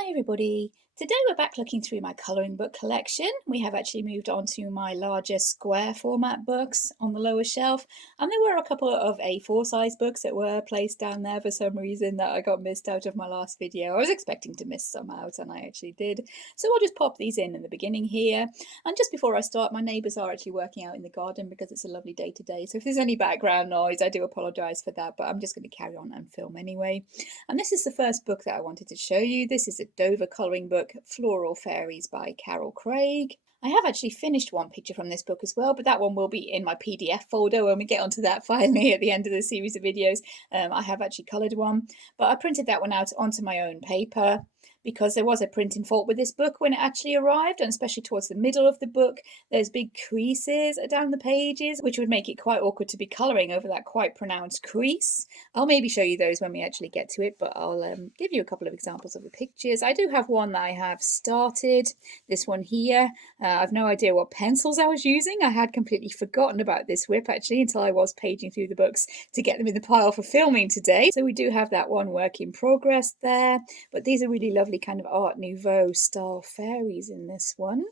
Hi everybody! Today we're back looking through my colouring book collection. We have actually moved on to my larger square format books on the lower shelf, and there were a couple of A4 size books that were placed down there for some reason that I got missed out of my last video. I was expecting to miss some out and I actually did. So I'll just pop these in the beginning here. And just before I start, my neighbours are actually working out in the garden because it's a lovely day today. So if there's any background noise, I do apologise for that, but I'm just going to carry on and film anyway. And this is the first book that I wanted to show you. This is a Dover colouring book, Floral Fairies by Carol Craig. I have actually finished one picture from this book as well, but that one will be in my PDF folder when we get onto that finally at the end of the series of videos. I have actually coloured one, but I printed that one out onto my own paper because there was a printing fault with this book when it actually arrived, and especially towards the middle of the book, there's big creases down the pages, which would make it quite awkward to be colouring over that quite pronounced crease. I'll maybe show you those when we actually get to it, but I'll give you a couple of examples of the pictures. I do have one that I have started, this one here. I've no idea what pencils I was using. I had completely forgotten about this WIP actually until I was paging through the books to get them in the pile for filming today. So we do have that one work in progress there, but these are really lovely kind of Art Nouveau style fairies in this one.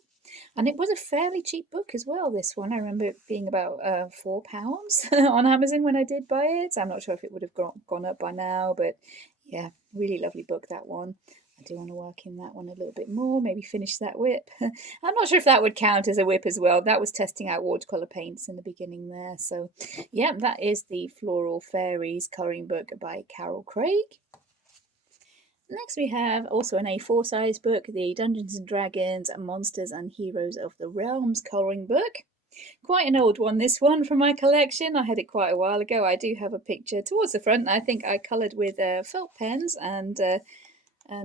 And it was a fairly cheap book as well, this one. I remember it being about £4 on Amazon when I did buy it. I'm not sure if it would have gone up by now, but yeah, really lovely book, that one. I do want to work in that one a little bit more, maybe finish that WIP. I'm not sure if that would count as a WIP as well. That was testing out watercolour paints in the beginning there. So yeah, that is the Floral Fairies colouring book by Carol Craig. Next we have also an A4 size book, the Dungeons and Dragons, Monsters and Heroes of the Realms colouring book. Quite an old one, this one, from my collection. I had it quite a while ago. I do have a picture towards the front. I think I coloured with felt pens and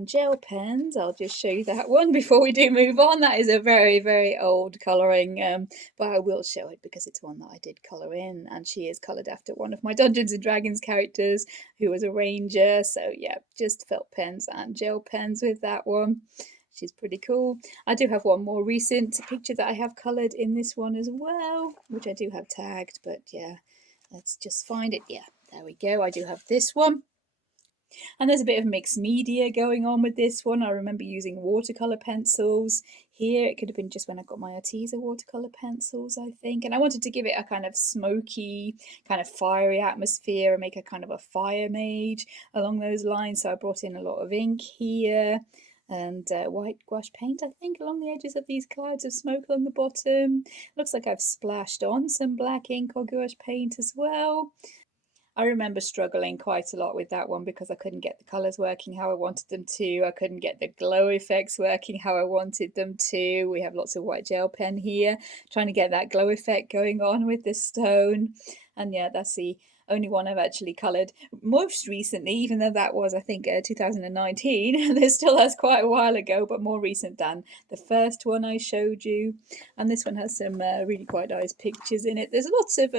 gel pens. I'll just show you that one before we do move on. That is a very, very old colouring, but I will show it because it's one that I did colour in, and she is coloured after one of my Dungeons and Dragons characters who was a ranger. So yeah, just felt pens and gel pens with that one. She's pretty cool. I do have one more recent picture that I have coloured in this one as well, which I do have tagged, but yeah, let's just find it. Yeah, there we go. I do have this one. And there's a bit of mixed media going on with this one. I remember using watercolour pencils here. It could have been just when I got my Arteza watercolour pencils, I think. And I wanted to give it a kind of smoky, kind of fiery atmosphere and make a kind of a fire mage along those lines. So I brought in a lot of ink here and white gouache paint, I think, along the edges of these clouds of smoke along the bottom. Looks like I've splashed on some black ink or gouache paint as well. I remember struggling quite a lot with that one because I couldn't get the colours working how I wanted them to. I couldn't get the glow effects working how I wanted them to. We have lots of white gel pen here, trying to get that glow effect going on with the stone. And yeah, that's the only one I've actually coloured most recently, even though that was, I think, 2019. This still has quite a while ago, but more recent than the first one I showed you. And this one has some really quite nice pictures in it. There's lots of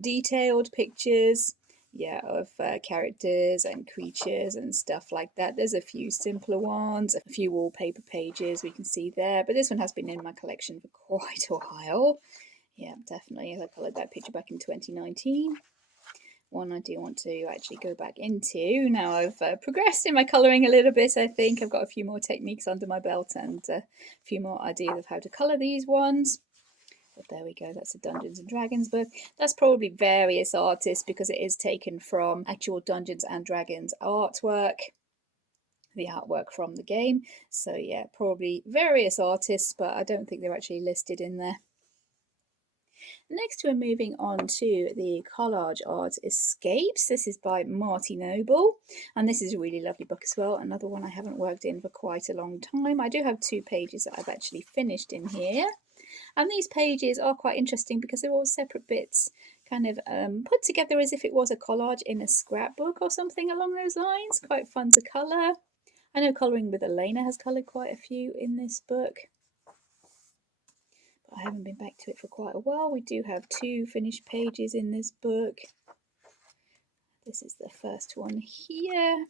detailed pictures, yeah, of characters and creatures and stuff like that. There's a few simpler ones, a few wallpaper pages we can see there, but this one has been in my collection for quite a while. Yeah, definitely. I coloured that picture back in 2019. One I do want to actually go back into. Now I've progressed in my colouring a little bit, I think. I've got a few more techniques under my belt and a few more ideas of how to colour these ones. But there we go, that's a Dungeons and Dragons book. That's probably various artists because it is taken from actual Dungeons and Dragons artwork, the artwork from the game. So yeah, probably various artists, but I don't think they're actually listed in there. Next we're moving on to the Collage Art Escapes. This is by Marty Noble, and this is a really lovely book as well. Another one I haven't worked in for quite a long time. I do have 2 pages that I've actually finished in here. And these pages are quite interesting because they're all separate bits kind of put together as if it was a collage in a scrapbook or something along those lines. Quite fun to colour. I know Colouring with Elena has coloured quite a few in this book, but I haven't been back to it for quite a while. We do have 2 finished pages in this book. This is the first one here.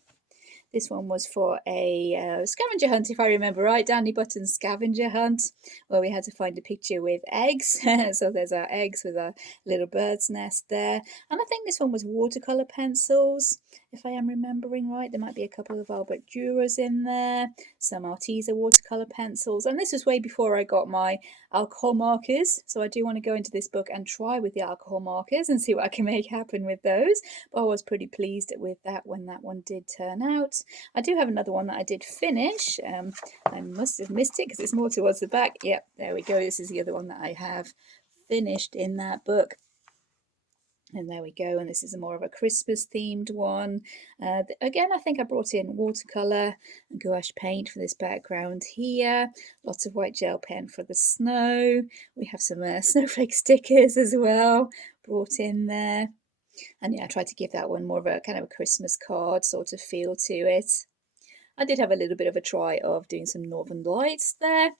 This one was for a scavenger hunt, if I remember right, Danny Button's scavenger hunt, where we had to find a picture with eggs. So there's our eggs with our little bird's nest there. And I think this one was watercolour pencils, if I am remembering right. There might be a couple of Albert Duras in there, some Arteza watercolour pencils. And this was way before I got my alcohol markers. So I do want to go into this book and try with the alcohol markers and see what I can make happen with those. But I was pretty pleased with that when that one did turn out. I do have another one that I did finish. I must have missed it because it's more towards the back. Yep, there we go. This is the other one that I have finished in that book. And there we go. And this is a more of a Christmas themed one. Again, I think I brought in watercolour and gouache paint for this background here. Lots of white gel pen for the snow. We have some snowflake stickers as well brought in there. And yeah, I tried to give that one more of a kind of a Christmas card sort of feel to it. I did have a little bit of a try of doing some northern lights there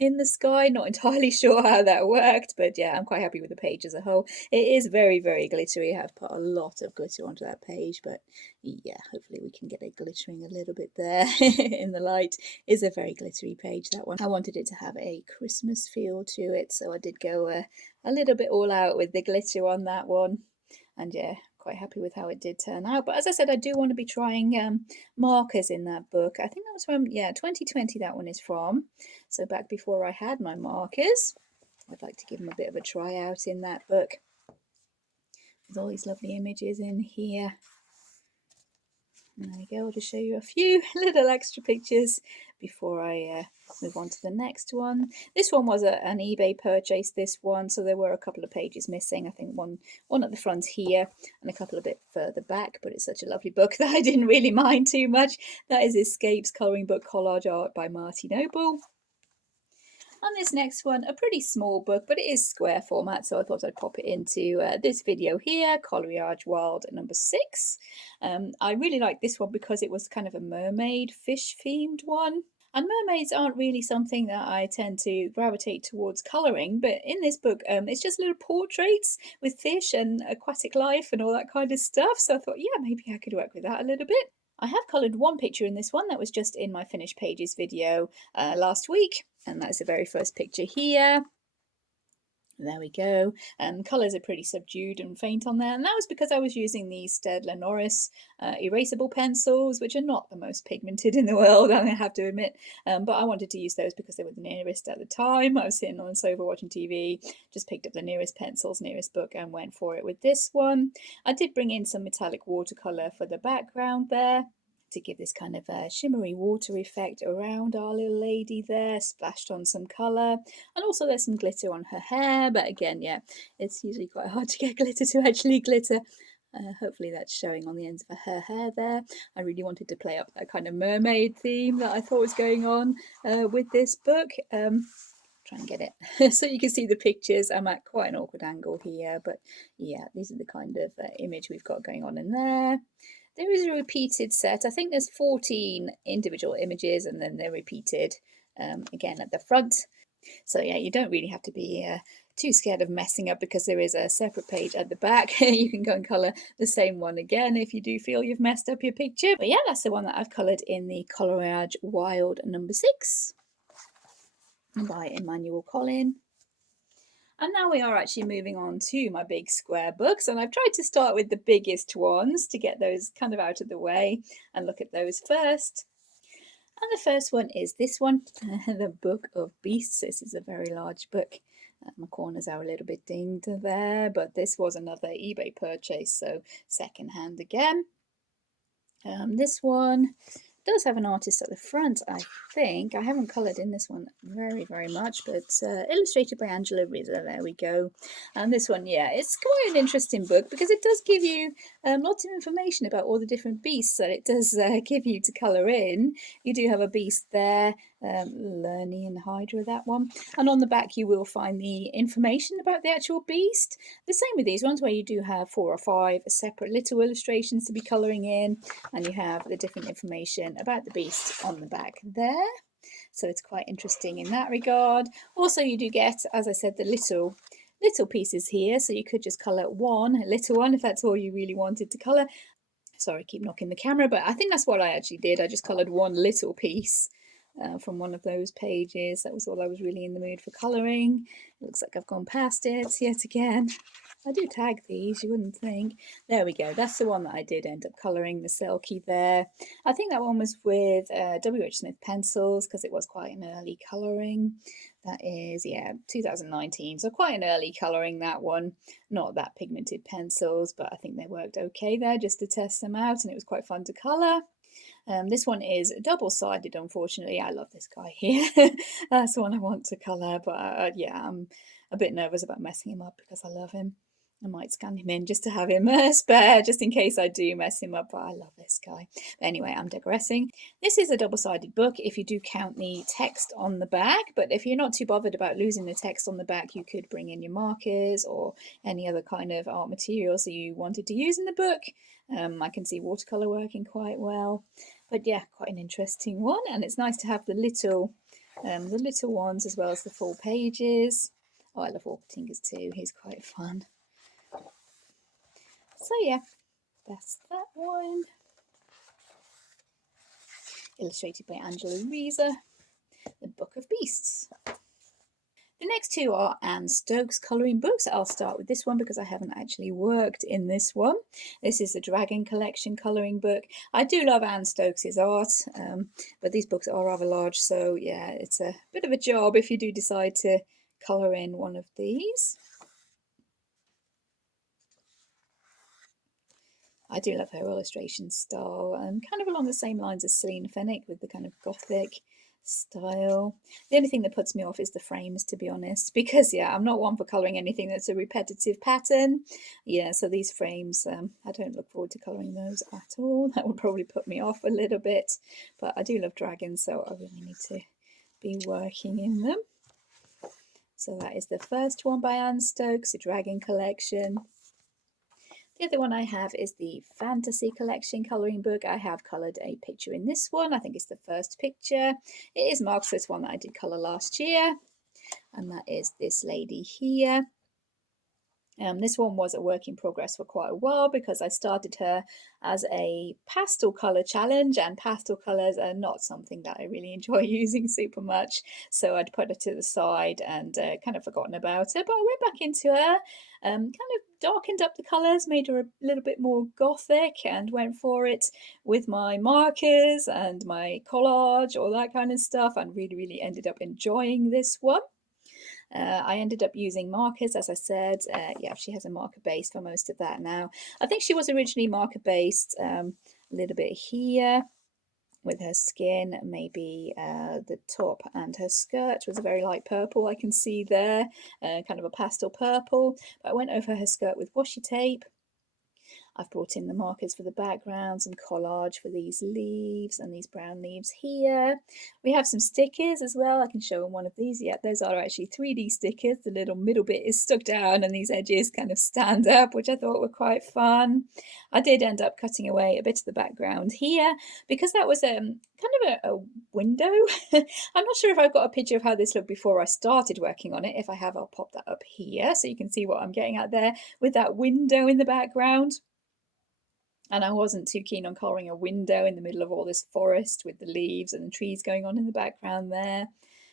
in the sky. Not entirely sure how that worked, but yeah, I'm quite happy with the page as a whole. It is very, very glittery. I have put a lot of glitter onto that page, but yeah, hopefully we can get it glittering a little bit there in the light. It is a very glittery page, that one. I wanted it to have a Christmas feel to it, so I did go a little bit all out with the glitter on that one. And yeah, quite happy with how it did turn out. But as I said, I do want to be trying markers in that book. I think that was from, yeah, 2020 that one is from. So back before I had my markers. I'd like to give them a bit of a try out in that book. With all these lovely images in here. There we go, I'll just show you a few little extra pictures before I move on to the next one. This one was an eBay purchase, this one, so there were a couple of pages missing. I think one at the front here and a couple a bit further back, but it's such a lovely book that I didn't really mind too much. That is Escapes colouring book Collage art by Marty Noble. And this next one, a pretty small book, but it is square format, so I thought I'd pop it into this video here, Collage Wild number 6. I really like this one because it was kind of a mermaid fish themed one. And mermaids aren't really something that I tend to gravitate towards colouring, but in this book it's just little portraits with fish and aquatic life and all that kind of stuff. So I thought, yeah, maybe I could work with that a little bit. I have coloured one picture in this one that was just in my finished pages video last week, and that's the very first picture here. There we go. Colours are pretty subdued and faint on there, and that was because I was using these Staedtler Norris erasable pencils, which are not the most pigmented in the world, I have to admit, but I wanted to use those because they were the nearest at the time. I was sitting on the sofa watching TV, just picked up the nearest pencils, nearest book, and went for it with this one. I did bring in some metallic watercolour for the background there, to give this kind of a shimmery water effect around our little lady there, splashed on some colour. And also there's some glitter on her hair, but again, yeah, it's usually quite hard to get glitter to actually glitter. Hopefully that's showing on the ends of her hair there. I really wanted to play up that kind of mermaid theme that I thought was going on with this book. Try and get it so you can see the pictures. I'm at quite an awkward angle here, but yeah, these are the kind of image we've got going on in there. There is a repeated set. I think there's 14 individual images and then they're repeated again at the front. So yeah, you don't really have to be too scared of messing up because there is a separate page at the back. You can go and colour the same one again if you do feel you've messed up your picture. But yeah, that's the one that I've coloured in the Collage Wild number 6 by Emmanuel Collin. And now we are actually moving on to my big square books, and I've tried to start with the biggest ones to get those kind of out of the way and look at those first. And the first one is this one, the Book of Beasts. This is a very large book. My corners are a little bit dinged there, but this was another eBay purchase, so second hand again. This one does have an artist at the front, I think. I haven't coloured in this one very much, but illustrated by Angela Rizza. There we go. And this one, yeah, it's quite an interesting book because it does give you lots of information about all the different beasts that it does give you to colour in. You do have a beast there, Lernian Hydra, that one. And on the back you will find the information about the actual beast. The same with these ones, where you do have 4 or 5 separate little illustrations to be colouring in, and you have the different information about the beast on the back there. So it's quite interesting in that regard. Also, you do get, as I said, the little pieces here, so you could just colour one, a little one, if that's all you really wanted to colour. Sorry, I keep knocking the camera, but I think that's what I actually did. I just coloured one little piece from one of those pages. That was all I was really in the mood for colouring. It looks like I've gone past it yet again. I do tag these, you wouldn't think. There we go. That's the one that I did end up colouring, the Selkie there. I think that one was with W.H. Smith pencils because it was quite an early colouring. That is, yeah, 2019. So quite an early colouring, that one. Not that pigmented pencils, but I think they worked okay there just to test them out, and it was quite fun to colour. This one is double-sided, unfortunately. I love this guy here. That's the one I want to colour, but yeah, I'm a bit nervous about messing him up because I love him. I might scan him in just to have him spare, just in case I do mess him up, but I love this guy. But anyway, I'm digressing. This is a double-sided book if you do count the text on the back, but if you're not too bothered about losing the text on the back, you could bring in your markers or any other kind of art materials that you wanted to use in the book. I can see watercolour working quite well. But yeah, quite an interesting one, and it's nice to have the little ones as well as the full pages. Oh, I love Walkertingers too. He's quite fun. So yeah, that's that one. Illustrated by Angela Reza, The Book of Beasts. The next two are Anne Stokes colouring books. I'll start with this one because I haven't actually worked in this one. This is the Dragon Collection colouring book. I do love Anne Stokes' art, but these books are rather large, so yeah, it's a bit of a job if you do decide to colour in one of these. I do love her illustration style, and kind of along the same lines as Celine Fenwick with the kind of gothic style. The only thing that puts me off is the frames, to be honest, because yeah, I'm not one for colouring anything that's a repetitive pattern. Yeah, so these frames, I don't look forward to colouring those at all. That would probably put me off a little bit, but I do love dragons, so I really need to be working in them. So that is the first one by Anne Stokes, the Dragon Collection. The other one I have is the Fantasy Collection colouring book. I have coloured a picture in this one. I think it's the first picture. It is marked for this one that I did colour last year. And that is this lady here. This one was a work in progress for quite a while because I started her as a pastel colour challenge, and pastel colours are not something that I really enjoy using super much. So I'd put her to the side and kind of forgotten about her, but I went back into her, kind of darkened up the colours, made her a little bit more gothic, and went for it with my markers and my collage, all that kind of stuff, and really ended up enjoying this one. I ended up using markers, as I said. Yeah, she has a marker base for most of that now. I think she was originally marker based a little bit here with her skin, maybe the top and her skirt was a very light purple, I can see there, kind of a pastel purple. But I went over her skirt with washi tape. I've brought in the markers for the backgrounds and collage for these leaves and these brown leaves here. We have some stickers as well. I can show them one of these. Yeah, those are actually 3D stickers. The little middle bit is stuck down and these edges kind of stand up, which I thought were quite fun. I did end up cutting away a bit of the background here because that was kind of a window. I'm not sure if I've got a picture of how this looked before I started working on it. If I have, I'll pop that up here so you can see what I'm getting at there with that window in the background. And I wasn't too keen on colouring a window in the middle of all this forest with the leaves and the trees going on in the background there.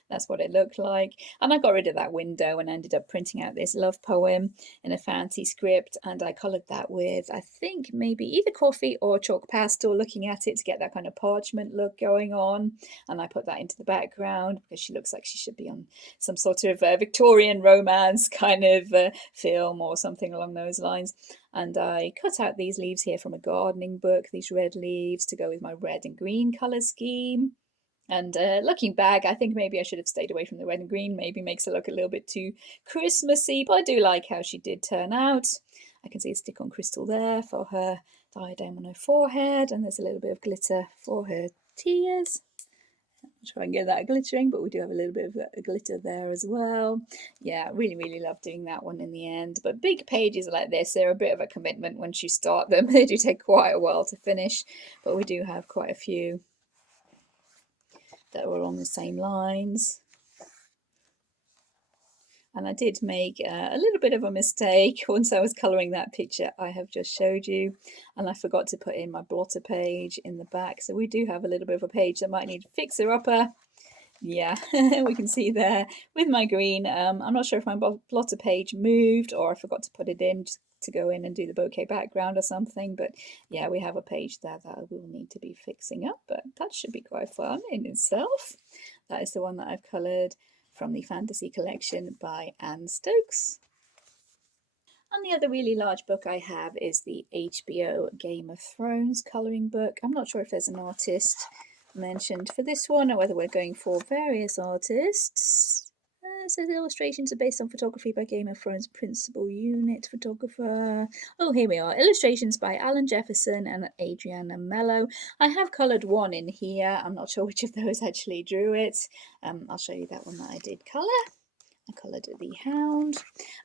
That's what it looked like. And I got rid of that window and ended up printing out this love poem in a fancy script. And I coloured that with, I think, maybe either coffee or chalk pastel, looking at it to get that kind of parchment look going on. And I put that into the background because she looks like she should be on some sort of Victorian romance kind of film or something along those lines. And I cut out these leaves here from a gardening book, these red leaves, to go with my red and green colour scheme. And looking back, I think maybe I should have stayed away from the red and green. Maybe makes it look a little bit too Christmassy, but I do like how she did turn out. I can see a stick-on crystal there for her diadem on her forehead, and there's a little bit of glitter for her tears. I'll try and get that glittering, but we do have a little bit of glitter there as well. Yeah, really love doing that one in the end. But big pages like this, they're a bit of a commitment once you start them. They do take quite a while to finish, but we do have quite a few that were along the same lines. And I did make a little bit of a mistake once I was colouring that picture I have just showed you, and I forgot to put in my blotter page in the back. So we do have a little bit of a page that might need fixer-upper. Yeah, we can see there with my green. I'm not sure if my blotter page moved or I forgot to put it in just to go in and do the bouquet background or something. But yeah, we have a page there that I will need to be fixing up, but that should be quite fun in itself. That is the one that I've coloured from the Fantasy Collection by Anne Stokes. And the other really large book I have is the HBO Game of Thrones colouring book. I'm not sure if there's an artist mentioned for this one or whether we're going for various artists. It says illustrations are based on photography by Game of Thrones principal unit photographer. Oh, here we are. Illustrations by Alan Jefferson and Adriana Mello. I have coloured one in here. I'm not sure which of those actually drew it. I'll show you that one that I did colour. I coloured the Hound,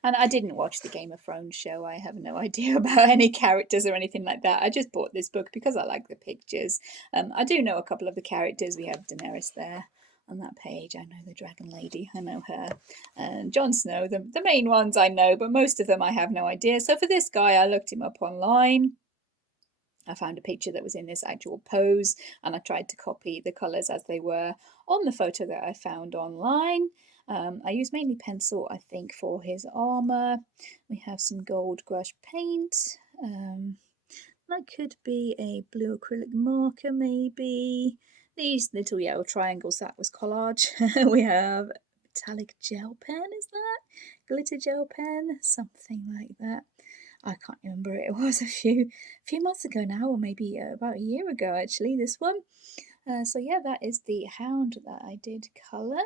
and I didn't watch the Game of Thrones show. I have no idea about any characters or anything like that. I just bought this book because I like the pictures. I do know a couple of the characters. We have Daenerys there on that page. I know the Dragon Lady. I know her. And Jon Snow, the main ones I know, but most of them I have no idea. So for this guy, I looked him up online. I found a picture that was in this actual pose, and I tried to copy the colours as they were on the photo that I found online. I used mainly pencil, I think, for his armour. We have some gold brush paint. That could be a blue acrylic marker, maybe. These little yellow triangles, that was collage. We have metallic gel pen, is that? Glitter gel pen, something like that. I can't remember. It was a few months ago now, or maybe about a year ago actually, this one. So yeah, that is the Hound that I did colour.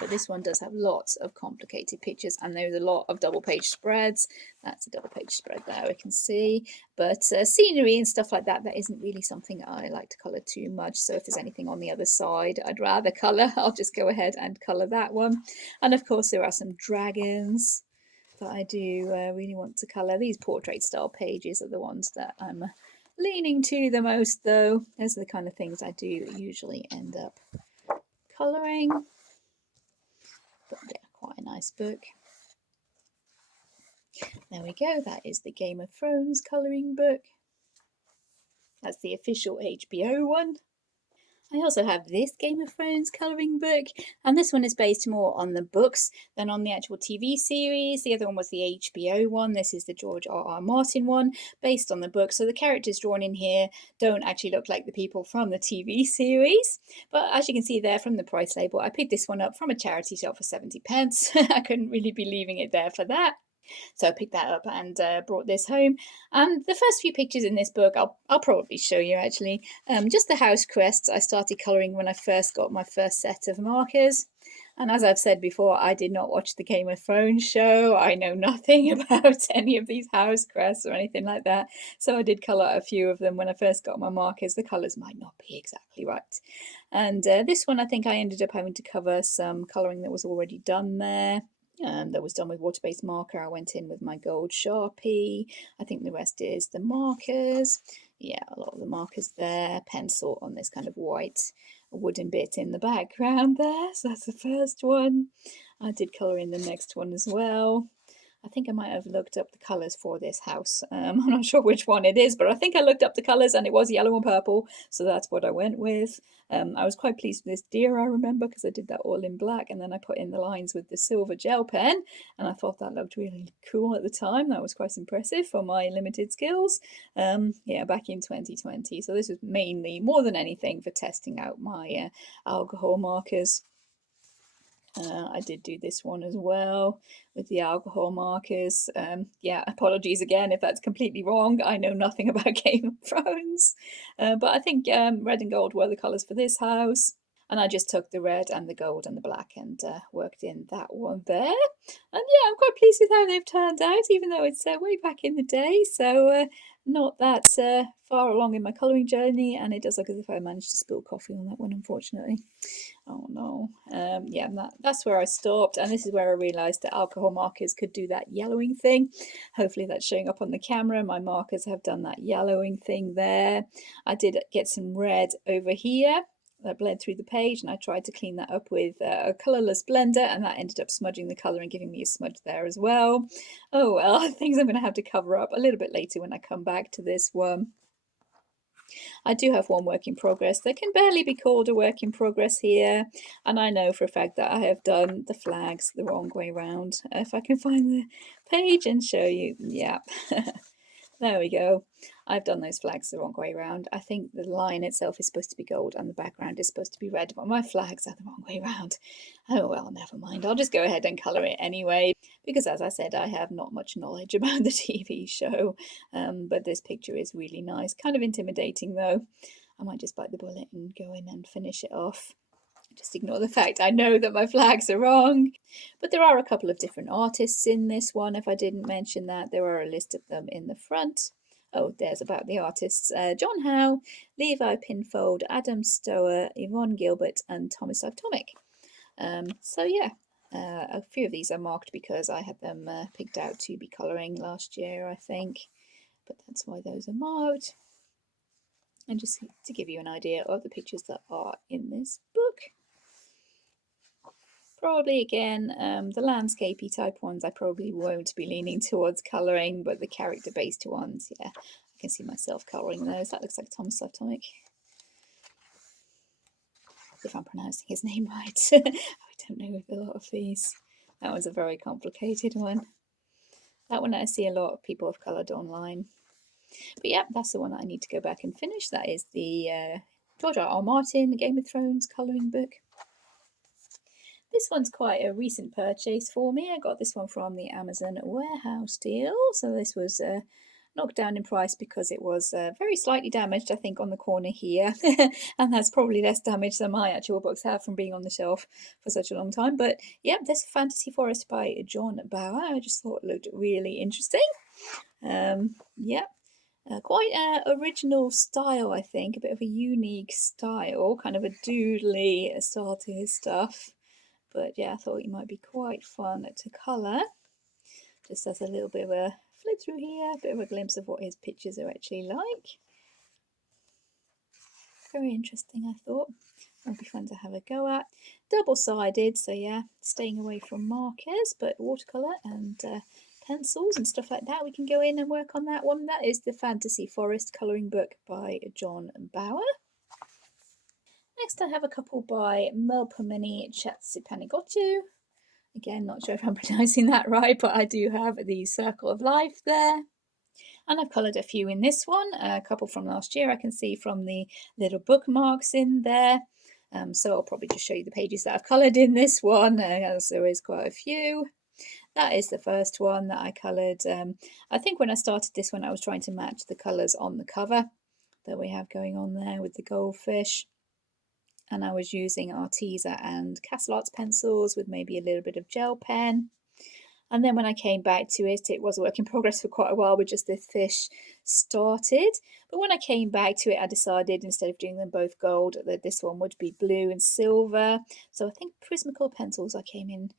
But this one does have lots of complicated pictures, and there's a lot of double page spreads. That's a double page spread there, we can see. But scenery and stuff like that, that isn't really something I like to colour too much. So if there's anything on the other side I'd rather colour, I'll just go ahead and colour that one. And of course there are some dragons that I do really want to colour. These portrait style pages are the ones that I'm leaning to the most, though. Those are the kind of things I do usually end up colouring. But yeah, quite a nice book. There we go, that is the Game of Thrones colouring book. That's the official HBO one. I also have this Game of Thrones colouring book, and this one is based more on the books than on the actual TV series. The other one was the HBO one. This is the George R.R. Martin one, based on the book. So the characters drawn in here don't actually look like the people from the TV series. But as you can see there from the price label, I picked this one up from a charity shop for 70p. I couldn't really be leaving it there for that. So I picked that up and brought this home. And the first few pictures in this book, I'll probably show you actually. Just the house crests I started colouring when I first got my first set of markers. And as I've said before, I did not watch the Game of Thrones show. I know nothing about any of these house crests or anything like that. So I did colour a few of them when I first got my markers. The colours might not be exactly right. And this one, I think I ended up having to cover some colouring that was already done there. That was done with water-based marker. I went in with my gold Sharpie. I think the rest is the markers. Yeah, a lot of the markers there. Pencil on this kind of white wooden bit in the background there. So that's the first one. I did colour in the next one as well. I think I might have looked up the colours for this house. I'm not sure which one it is, but I think I looked up the colours and it was yellow and purple, so that's what I went with. I was quite pleased with this deer, I remember, because I did that all in black, and then I put in the lines with the silver gel pen, and I thought that looked really cool at the time. That was quite impressive for my limited skills. Yeah, back in 2020. So this was mainly, more than anything, for testing out my alcohol markers. I did do this one as well with the alcohol markers. Yeah, apologies again if that's completely wrong. I know nothing about Game of Thrones. But I think red and gold were the colours for this house. And I just took the red and the gold and the black and worked in that one there. And yeah, I'm quite pleased with how they've turned out, even though it's way back in the day. So not that far along in my colouring journey. And it does look as if I managed to spill coffee on that one, unfortunately. Oh no. Yeah, that's where I stopped, and this is where I realised that alcohol markers could do that yellowing thing. Hopefully that's showing up on the camera. My markers have done that yellowing thing there. I did get some red over here. that bled through the page, and I tried to clean that up with a colourless blender, and that ended up smudging the colour and giving me a smudge there as well. Oh well, things I'm going to have to cover up a little bit later when I come back to this one. I do have one work in progress that can barely be called a work in progress here, and I know for a fact that I have done the flags the wrong way around. If I can find the page and show you, yeah. There we go. I've done those flags the wrong way around. I think the line itself is supposed to be gold and the background is supposed to be red, but my flags are the wrong way around. Oh well, never mind. I'll just go ahead and colour it anyway, because as I said, I have not much knowledge about the TV show, but this picture is really nice. Kind of intimidating though. I might just bite the bullet and go in and finish it off. Just ignore the fact I know that my flags are wrong. But there are a couple of different artists in this one. If I didn't mention that, there are a list of them in the front. Oh, there's about the artists. John Howe, Levi Pinfold, Adam Stower, Yvonne Gilbert and Thomas Atomic. So yeah, a few of these are marked because I had them picked out to be colouring last year, I think. But that's why those are marked. And just to give you an idea of the pictures that are in this book. Probably again, the landscapey type ones I probably won't be leaning towards colouring, but the character based ones, yeah, I can see myself colouring those. That looks like Thomas Atomic, if I'm pronouncing his name right. I don't know with a lot of these. That was a very complicated one. That one I see a lot of people have coloured online. But yeah, that's the one that I need to go back and finish. That is the George R. R. Martin Game of Thrones colouring book. This one's quite a recent purchase for me. I got this one from the Amazon warehouse deal. So this was knocked down in price because it was very slightly damaged, I think, on the corner here. And that's probably less damage than my actual books have from being on the shelf for such a long time. But yeah, this Fantasy Forest by John Bauer, I just thought it looked really interesting. Yeah. Quite an original style, I think, a bit of a unique style, kind of a doodly style to his stuff. But yeah, I thought it might be quite fun to colour. Just as a little bit of a flip through here, a bit of a glimpse of what his pictures are actually like. Very interesting, I thought. It'll be fun to have a go at. Double-sided, so yeah, staying away from markers, but watercolour and pencils and stuff like that. We can go in and work on that one. That is the Fantasy Forest colouring book by John Bauer. Next I have a couple by Melpomene Chatsipanigotu. Again, not sure if I'm pronouncing that right, but I do have the Circle of Life there. And I've coloured a few in this one, a couple from last year I can see from the little bookmarks in there. So I'll probably just show you the pages that I've coloured in this one, as there is quite a few. That is the first one that I coloured. I think when I started this one, I was trying to match the colours on the cover that we have going on there with the goldfish. And I was using Arteza and Castle Arts pencils with maybe a little bit of gel pen. And then when I came back to it, it was a work in progress for quite a while with just the fish started. But when I came back to it, I decided instead of doing them both gold, that this one would be blue and silver. So I think Prismacolor pencils I came in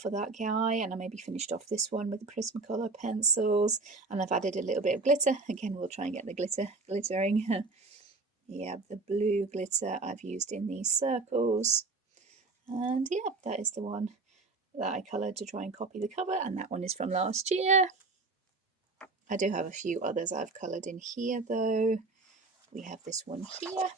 for that guy, and I maybe finished off this one with the Prismacolor pencils. And I've added a little bit of glitter. Again, we'll try and get the glitter glittering. Yeah, the blue glitter I've used in these circles. And yeah, that is the one that I coloured to try and copy the cover, and that one is from last year. I do have a few others I've coloured in here though. We have this one here.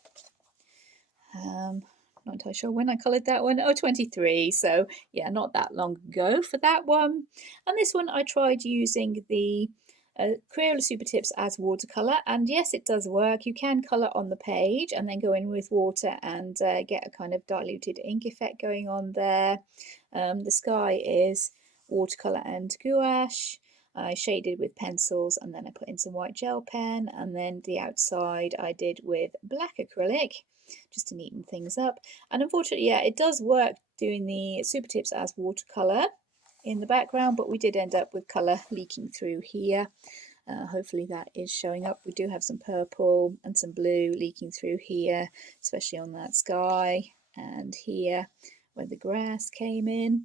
Not entirely sure when I coloured that one. Oh, 23. So yeah, not that long ago for that one. And this one I tried using the Crayola Super Tips as watercolour, and yes, it does work. You can colour on the page and then go in with water and get a kind of diluted ink effect going on there. The sky is watercolour and gouache. I shaded with pencils and then I put in some white gel pen, and then the outside I did with black acrylic just to neaten things up. And unfortunately, yeah, it does work doing the Super Tips as watercolour in the background, but we did end up with colour leaking through here. Hopefully that is showing up. We do have some purple and some blue leaking through here, especially on that sky and here where the grass came in,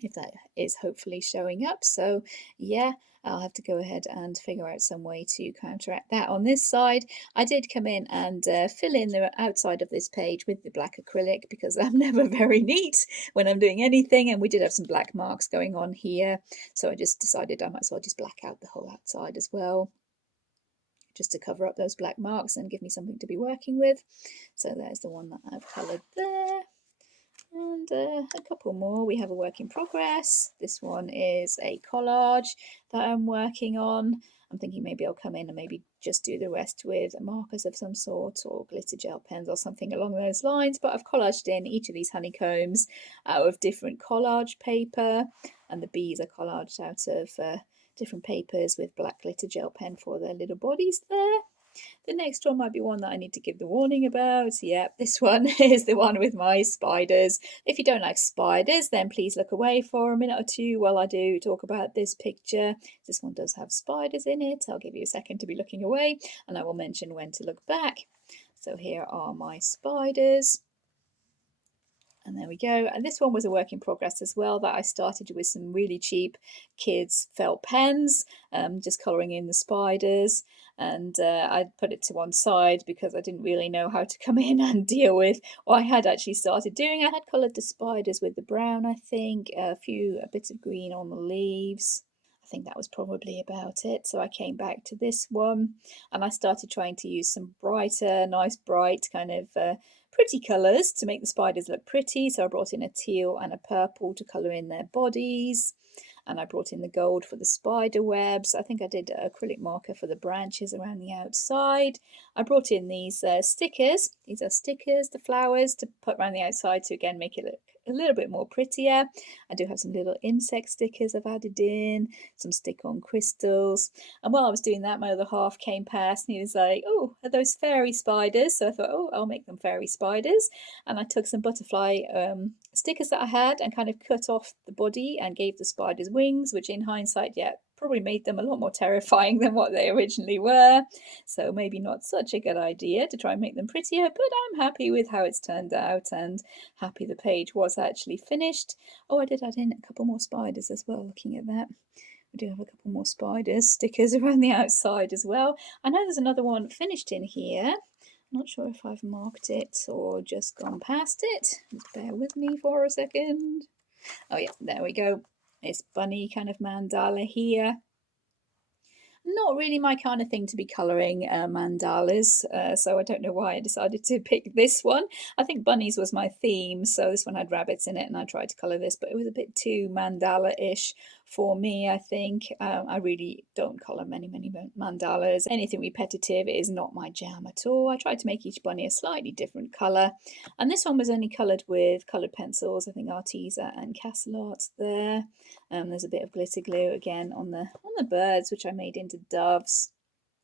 if that is hopefully showing up. So yeah, I'll have to go ahead and figure out some way to counteract that. On this side, I did come in and fill in the outside of this page with the black acrylic because I'm never very neat when I'm doing anything, and we did have some black marks going on here, so I just decided I might as well just black out the whole outside as well, just to cover up those black marks and give me something to be working with. So there's the one that I've coloured there. And a couple more. We have a work in progress. This one is a collage that I'm working on. I'm thinking maybe I'll come in and maybe just do the rest with markers of some sort or glitter gel pens or something along those lines. But I've collaged in each of these honeycombs out of different collage paper, and the bees are collaged out of different papers with black glitter gel pen for their little bodies there. The next one might be one that I need to give the warning about. Yeah, this one is the one with my spiders. If you don't like spiders, then please look away for a minute or two while I do talk about this picture. This one does have spiders in it. I'll give you a second to be looking away, and I will mention when to look back. So here are my spiders. And there we go. And this one was a work in progress as well, that I started with some really cheap kids felt pens, just colouring in the spiders. And I put it to one side because I didn't really know how to come in and deal with what I had actually started doing. I had coloured the spiders with the brown, I think, a bits of green on the leaves. I think that was probably about it. So I came back to this one and I started trying to use some brighter, nice bright kind of pretty colours to make the spiders look pretty. So I brought in a teal and a purple to colour in their bodies. And I brought in the gold for the spider webs. I think I did an acrylic marker for the branches around the outside. I brought in these stickers. These are stickers, the flowers, to put around the outside to again make it look a little bit more prettier. I do have some little insect stickers I've added in, some stick-on crystals. And while I was doing that, my other half came past and he was like, oh, are those fairy spiders? So I thought, oh, I'll make them fairy spiders. And I took some butterfly stickers that I had and kind of cut off the body and gave the spiders wings, which in hindsight, yeah, probably made them a lot more terrifying than what they originally were. So maybe not such a good idea to try and make them prettier, but I'm happy with how it's turned out and happy the page was actually finished. Oh, I did add in a couple more spiders as well, looking at that. We do have a couple more spiders stickers around the outside as well. I know there's another one finished in here. I'm not sure if I've marked it or just gone past it. Just bear with me for a second. Oh yeah, there we go. It's bunny kind of mandala here. Not really my kind of thing to be colouring mandalas, so I don't know why I decided to pick this one. I think bunnies was my theme, so this one had rabbits in it and I tried to colour this, but it was a bit too mandala-ish for me, I think. I really don't colour many mandalas. Anything repetitive is not my jam at all. I tried to make each bunny a slightly different colour, and this one was only coloured with coloured pencils, I think Arteza and Castle Art there. There's a bit of glitter glue again on the birds, which I made into doves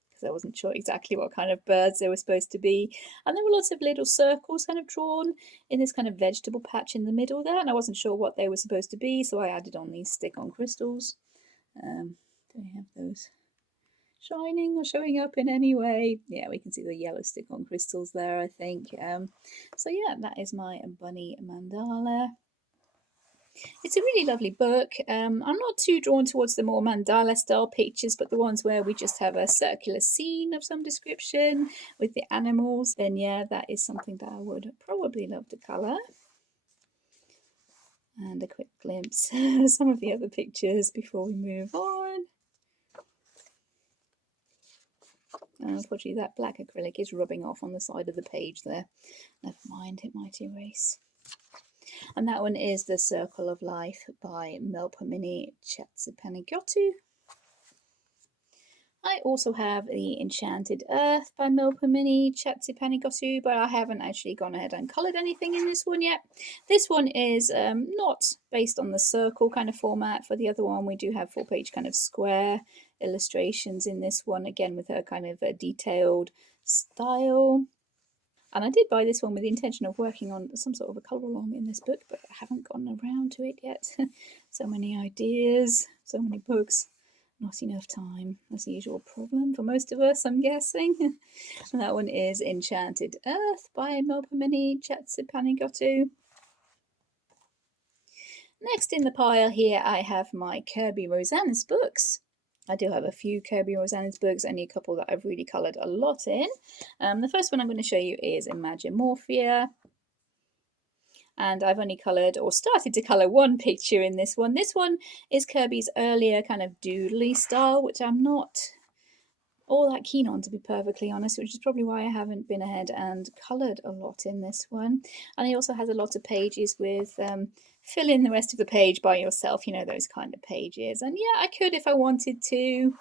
because I wasn't sure exactly what kind of birds they were supposed to be. And there were lots of little circles kind of drawn in this kind of vegetable patch in the middle there, and I wasn't sure what they were supposed to be, so I added on these stick-on crystals. Do we have those shining or showing up in any way? Yeah, we can see the yellow stick-on crystals there, I think. So yeah, that is my bunny mandala. It's a really lovely book. I'm not too drawn towards the more mandala style pictures, but the ones where we just have a circular scene of some description with the animals, then yeah, that is something that I would probably love to colour. And a quick glimpse of some of the other pictures before we move on. Unfortunately, that black acrylic is rubbing off on the side of the page there. Never mind, it might erase. And that one is The Circle of Life by Melpomene Chatzipanagiotou. I also have the Enchanted Earth by Melpomene Chatzipanagiotou, but I haven't actually gone ahead and coloured anything in this one yet. This one is not based on the circle kind of format. For the other one, we do have 4-page kind of square illustrations in this one, again with a kind of a detailed style. And I did buy this one with the intention of working on some sort of a colour along in this book, but I haven't gotten around to it yet. So many ideas, so many books, not enough time. That's the usual problem for most of us, I'm guessing. And that one is Enchanted Earth by Melpomene Chatzipanagiotou. Next in the pile here, I have my Kirby Rosanes books. I do have a few Kirby Rosanna's books, only a couple that I've really coloured a lot in. The first one I'm going to show you is Imagimorphia. And I've only coloured or started to colour one picture in this one. This one is Kirby's earlier kind of doodly style, which I'm not all that keen on, to be perfectly honest, which is probably why I haven't been ahead and coloured a lot in this one. And he also has a lot of pages with fill in the rest of the page by yourself, you know, those kind of pages. And yeah, I could if I wanted to,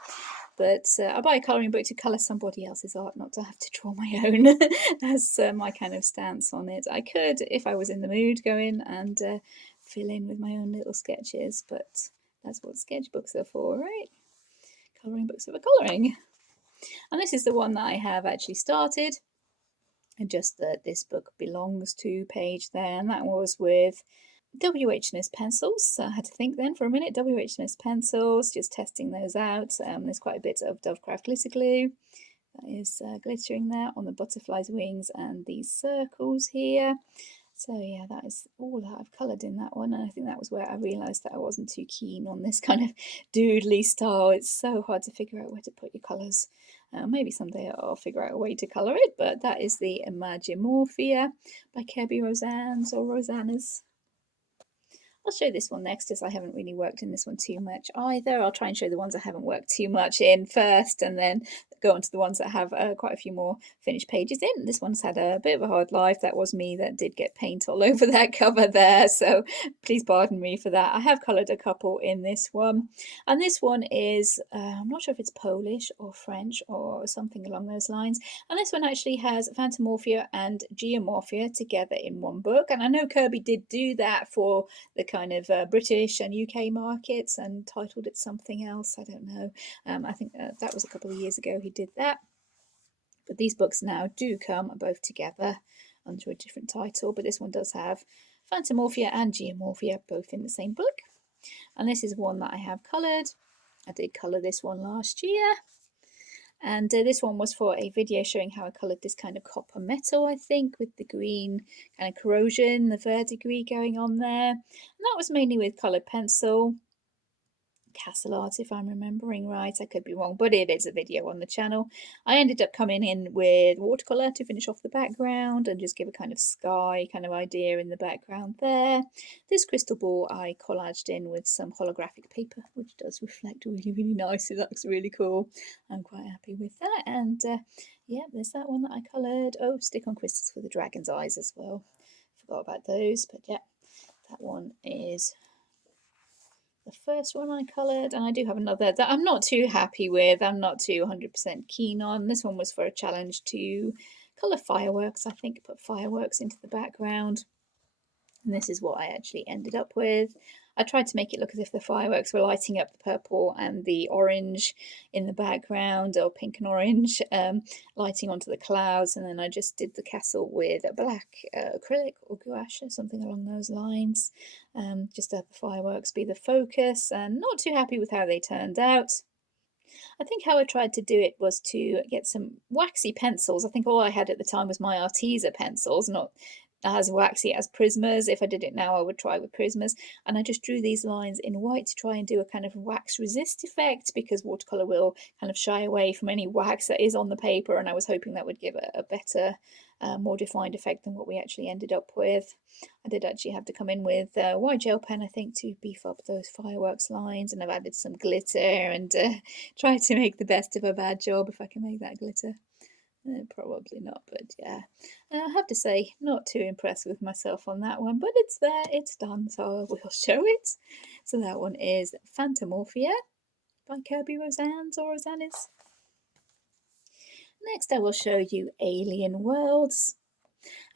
but I buy a colouring book to colour somebody else's art, not to have to draw my own. That's my kind of stance on it. I could, if I was in the mood, go in and fill in with my own little sketches, but that's what sketchbooks are for, right? Colouring books are for colouring. And this is the one that I have actually started. And just that this book belongs to page there, and that was with W.H. Smith's pencils. So I had to think then for a minute. W.H. Smith's pencils, just testing those out. There's quite a bit of Dovecraft glitter glue that is glittering there on the butterfly's wings and these circles here. So yeah, that is all that I've coloured in that one, and I think that was where I realised that I wasn't too keen on this kind of doodly style. It's so hard to figure out where to put your colours. Maybe someday I'll figure out a way to colour it, but that is the Imagimorphia by Kirby Rosanne's or Rosanna's. I'll show this one next, as I haven't really worked in this one too much either. I'll try and show the ones I haven't worked too much in first, and then go on to the ones that have quite a few more finished pages in. This one's had a bit of a hard life. That was me that did get paint all over that cover there, so please pardon me for that. I have coloured a couple in this one, and this one is, I'm not sure if it's Polish or French or something along those lines, and this one actually has Phantomorphia and Geomorphia together in one book, and I know Kirby did do that for the kind of British and UK markets and titled it something else. I don't know. I think that was a couple of years ago he did that. But these books now do come both together under a different title. But this one does have Phantomorphia and Geomorphia both in the same book. And this is one that I have coloured. I did colour this one last year. And this one was for a video showing how I coloured this kind of copper metal, I think, with the green kind of corrosion, the verdigris going on there. And that was mainly with coloured pencil. Castle art, if I'm remembering right. I could be wrong, but it is a video on the channel. I ended up coming in with watercolour to finish off the background and just give a kind of sky kind of idea in the background there. This crystal ball I collaged in with some holographic paper, which does reflect really, really nice. It looks really cool. I'm quite happy with that. And yeah, there's that one that I coloured. Oh, stick on crystals for the dragon's eyes as well. Forgot about those, but yeah, that one is the first one I coloured, and I do have another that I'm not too happy with. I'm not too 100% keen on. This one was for a challenge to colour fireworks. I think put fireworks into the background, and this is what I actually ended up with. I tried to make it look as if the fireworks were lighting up the purple and the orange in the background, or pink and orange, lighting onto the clouds, and then I just did the castle with a black acrylic or gouache or something along those lines, just to have the fireworks be the focus, and not too happy with how they turned out. I think how I tried to do it was to get some waxy pencils. I think all I had at the time was my Arteza pencils, not as waxy as Prismas. If I did it now, I would try with Prismas. And I just drew these lines in white to try and do a kind of wax resist effect, because watercolour will kind of shy away from any wax that is on the paper. And I was hoping that would give a better, more defined effect than what we actually ended up with. I did actually have to come in with white gel pen, I think, to beef up those fireworks lines. And I've added some glitter and tried to make the best of a bad job, if I can make that glitter. Probably not, but yeah, I have to say, not too impressed with myself on that one, but it's there, it's done, so I will show it. So that one is Phantomorphia by Kirby Rosanne's or Rosanna's. Next I will show you Alien Worlds.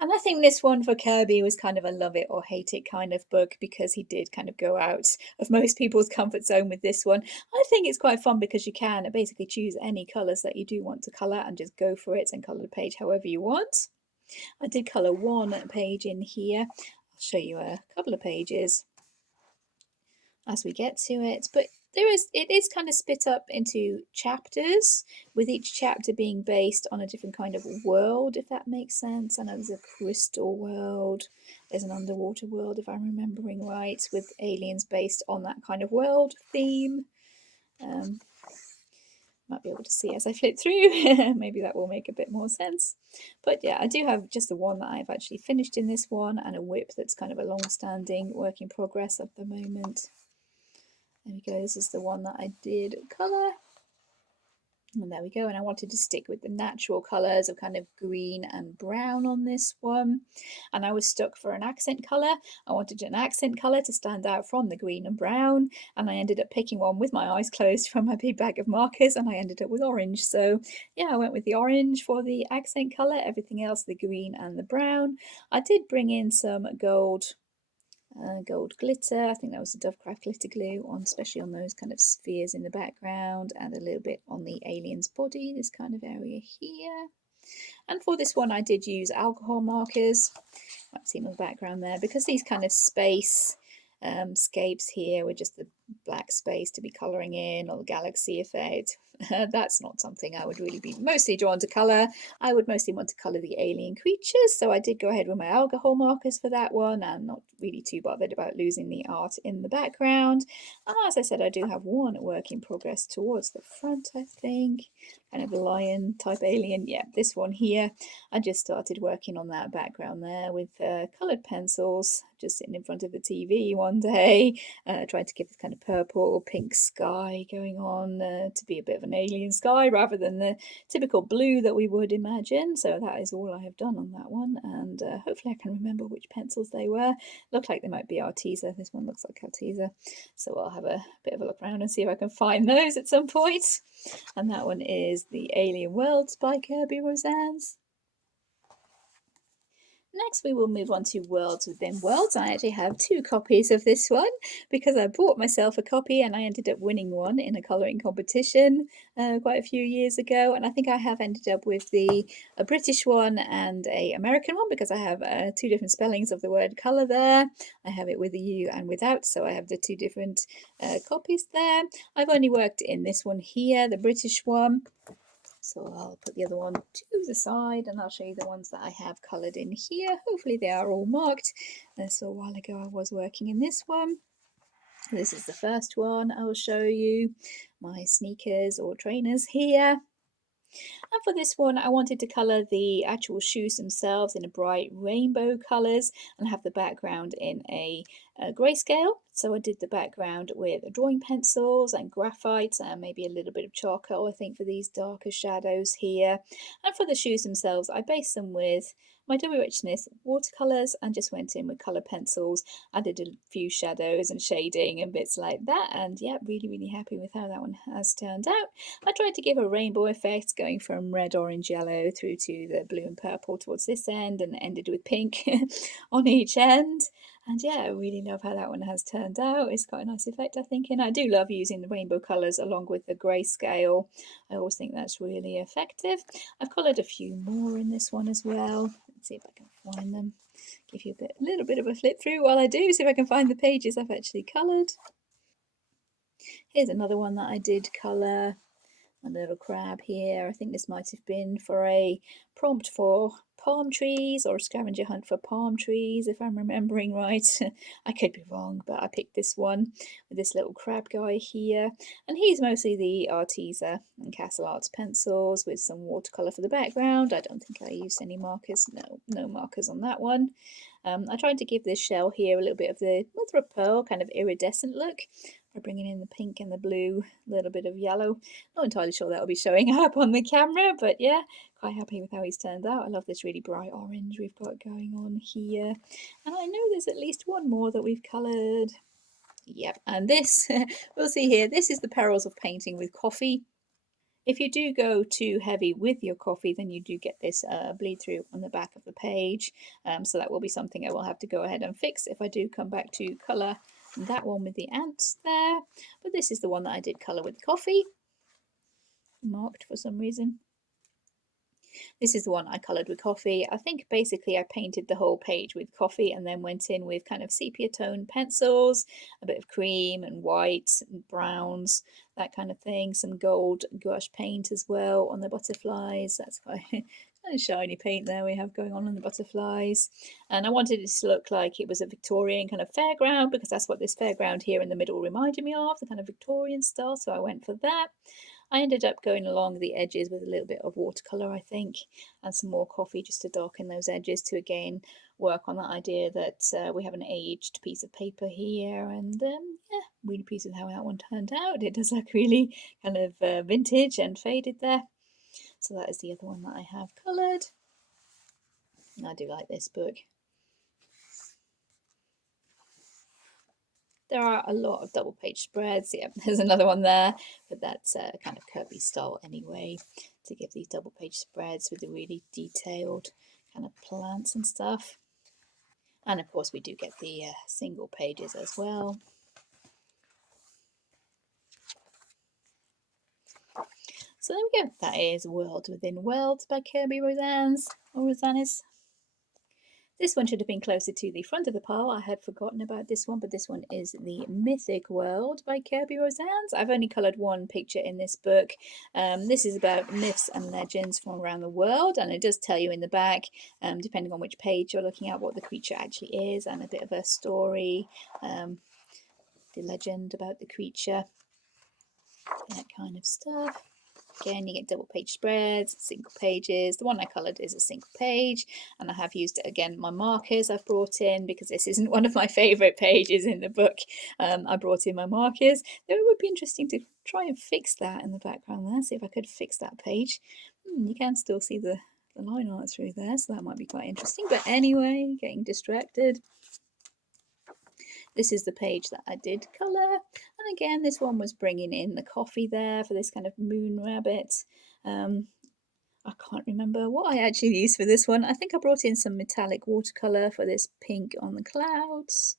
And I think this one for Kirby was kind of a love it or hate it kind of book, because he did kind of go out of most people's comfort zone with this one. I think it's quite fun because you can basically choose any colours that you do want to colour and just go for it and colour the page however you want. I did colour one page in here. I'll show you a couple of pages as we get to it, but it is kind of split up into chapters, with each chapter being based on a different kind of world, if that makes sense. I know there's a crystal world, there's an underwater world, if I'm remembering right, with aliens based on that kind of world theme. Might be able to see as I flip through. Maybe that will make a bit more sense. But yeah, I do have just the one that I've actually finished in this one, and a whip that's kind of a long-standing work in progress at the moment. There we go, this is the one that I did colour. And there we go, and I wanted to stick with the natural colours of kind of green and brown on this one. And I was stuck for an accent colour. I wanted an accent colour to stand out from the green and brown, and I ended up picking one with my eyes closed from my big bag of markers, and I ended up with orange. So yeah, I went with the orange for the accent colour, everything else the green and the brown. I did bring in some gold glitter. I think that was the Dovecraft glitter glue on, especially on those kind of spheres in the background, and a little bit on the alien's body, this kind of area here. And for this one I did use alcohol markers. Might see my background there, because these kind of space scapes here with just the black space to be colouring in, or the galaxy effect. That's not something I would really be mostly drawn to colour. I would mostly want to colour the alien creatures, so I did go ahead with my alcohol markers for that one. I'm not really too bothered about losing the art in the background. And as I said, I do have one work in progress towards the front, I think. Kind of a lion type alien. Yeah, this one here. I just started working on that background there with coloured pencils, just sitting in front of the TV one day, trying to give this kind of purple, pink sky going on to be a bit of an alien sky rather than the typical blue that we would imagine. So that is all I have done on that one, and hopefully I can remember which pencils they were. Look like they might be Arteza. This one looks like Arteza, so I'll have a bit of a look around and see if I can find those at some point. And that one is the Alien Worlds by Kirby Rosan's. Next, we will move on to Worlds Within Worlds. I actually have two copies of this one because I bought myself a copy and I ended up winning one in a colouring competition quite a few years ago. And I think I have ended up with a British one and a American one, because I have two different spellings of the word colour there. I have it with a U and without, so I have the two different copies there. I've only worked in this one here, the British one. So I'll put the other one to the side and I'll show you the ones that I have coloured in here. Hopefully they are all marked. So a while ago I was working in this one. This is the first one I will show you. My sneakers or trainers here. And for this one, I wanted to colour the actual shoes themselves in a bright rainbow colours and have the background in a grayscale. So I did the background with drawing pencils and graphite and maybe a little bit of charcoal, I think, for these darker shadows here. And for the shoes themselves, I based them with my W.I.Ps watercolours and just went in with colour pencils, added a few shadows and shading and bits like that. And yeah, really happy with how that one has turned out. I tried to give a rainbow effect, going from red, orange, yellow through to the blue and purple towards this end, and ended with pink on each end. And yeah, I really love how that one has turned out. It's quite a nice effect, I think, and I do love using the rainbow colours along with the grayscale. I always think that's really effective. I've coloured a few more in this one as well. Let's see if I can find them. Give you a little bit of a flip through while I do, see if I can find the pages I've actually coloured. Here's another one that I did colour. A little crab here. I think this might have been for a prompt for palm trees or a scavenger hunt for palm trees, if I'm remembering right. I could be wrong, but I picked this one with this little crab guy here. And he's mostly the Arteza and Castle Arts pencils with some watercolour for the background. I don't think I used any markers. No markers on that one. I tried to give this shell here a little bit of the mother of pearl kind of iridescent look by bringing in the pink and the blue, a little bit of yellow. Not entirely sure that'll be showing up on the camera, but yeah, quite happy with how he's turned out. I love this really bright orange we've got going on here. And I know there's at least one more that we've coloured. Yep, and this, we'll see here, this is the perils of painting with coffee. If you do go too heavy with your coffee, then you do get this bleed through on the back of the page. So that will be something I will have to go ahead and fix if I do come back to colour that one with the ants there. But this is the one that I did colour with coffee. Marked for some reason. This is the one I coloured with coffee. I think basically I painted the whole page with coffee and then went in with kind of sepia tone pencils, a bit of cream and whites and browns, that kind of thing. Some gold gouache paint as well on the butterflies. That's quite kind of shiny paint there we have going on the butterflies. And I wanted it to look like it was a Victorian kind of fairground, because that's what this fairground here in the middle reminded me of, the kind of Victorian style. So I went for that. I ended up going along the edges with a little bit of watercolour, I think, and some more coffee just to darken those edges to again work on that idea that we have an aged piece of paper here. And yeah, really pleased with how that one turned out. It does look really kind of vintage and faded there. So that is the other one that I have coloured. I do like this book. There are a lot of double page spreads. Yeah, there's another one there, but that's kind of Kirby style anyway, to give these double page spreads with the really detailed kind of plants and stuff. And of course we do get the single pages as well. So there we go. That is World Within Worlds by Kirby Rosanes or Rosanes. This one should have been closer to the front of the pile. I had forgotten about this one, but this one is the Mythic World by Kirby Rosanes. I've only coloured one picture in this book. This is about myths and legends from around the world, and it does tell you in the back, depending on which page you're looking at, what the creature actually is, and a bit of a story, the legend about the creature, that kind of stuff. Again, you get double page spreads, single pages. The one I coloured is a single page, and I have used it again. My markers I've brought in because this isn't one of my favourite pages in the book. I brought in my markers. Though it would be interesting to try and fix that in the background there, see if I could fix that page. You can still see the line art through there, so that might be quite interesting. But anyway, getting distracted. This is the page that I did colour, and again this one was bringing in the coffee there for this kind of moon rabbit. I can't remember what I actually used for this one. I think I brought in some metallic watercolour for this pink on the clouds.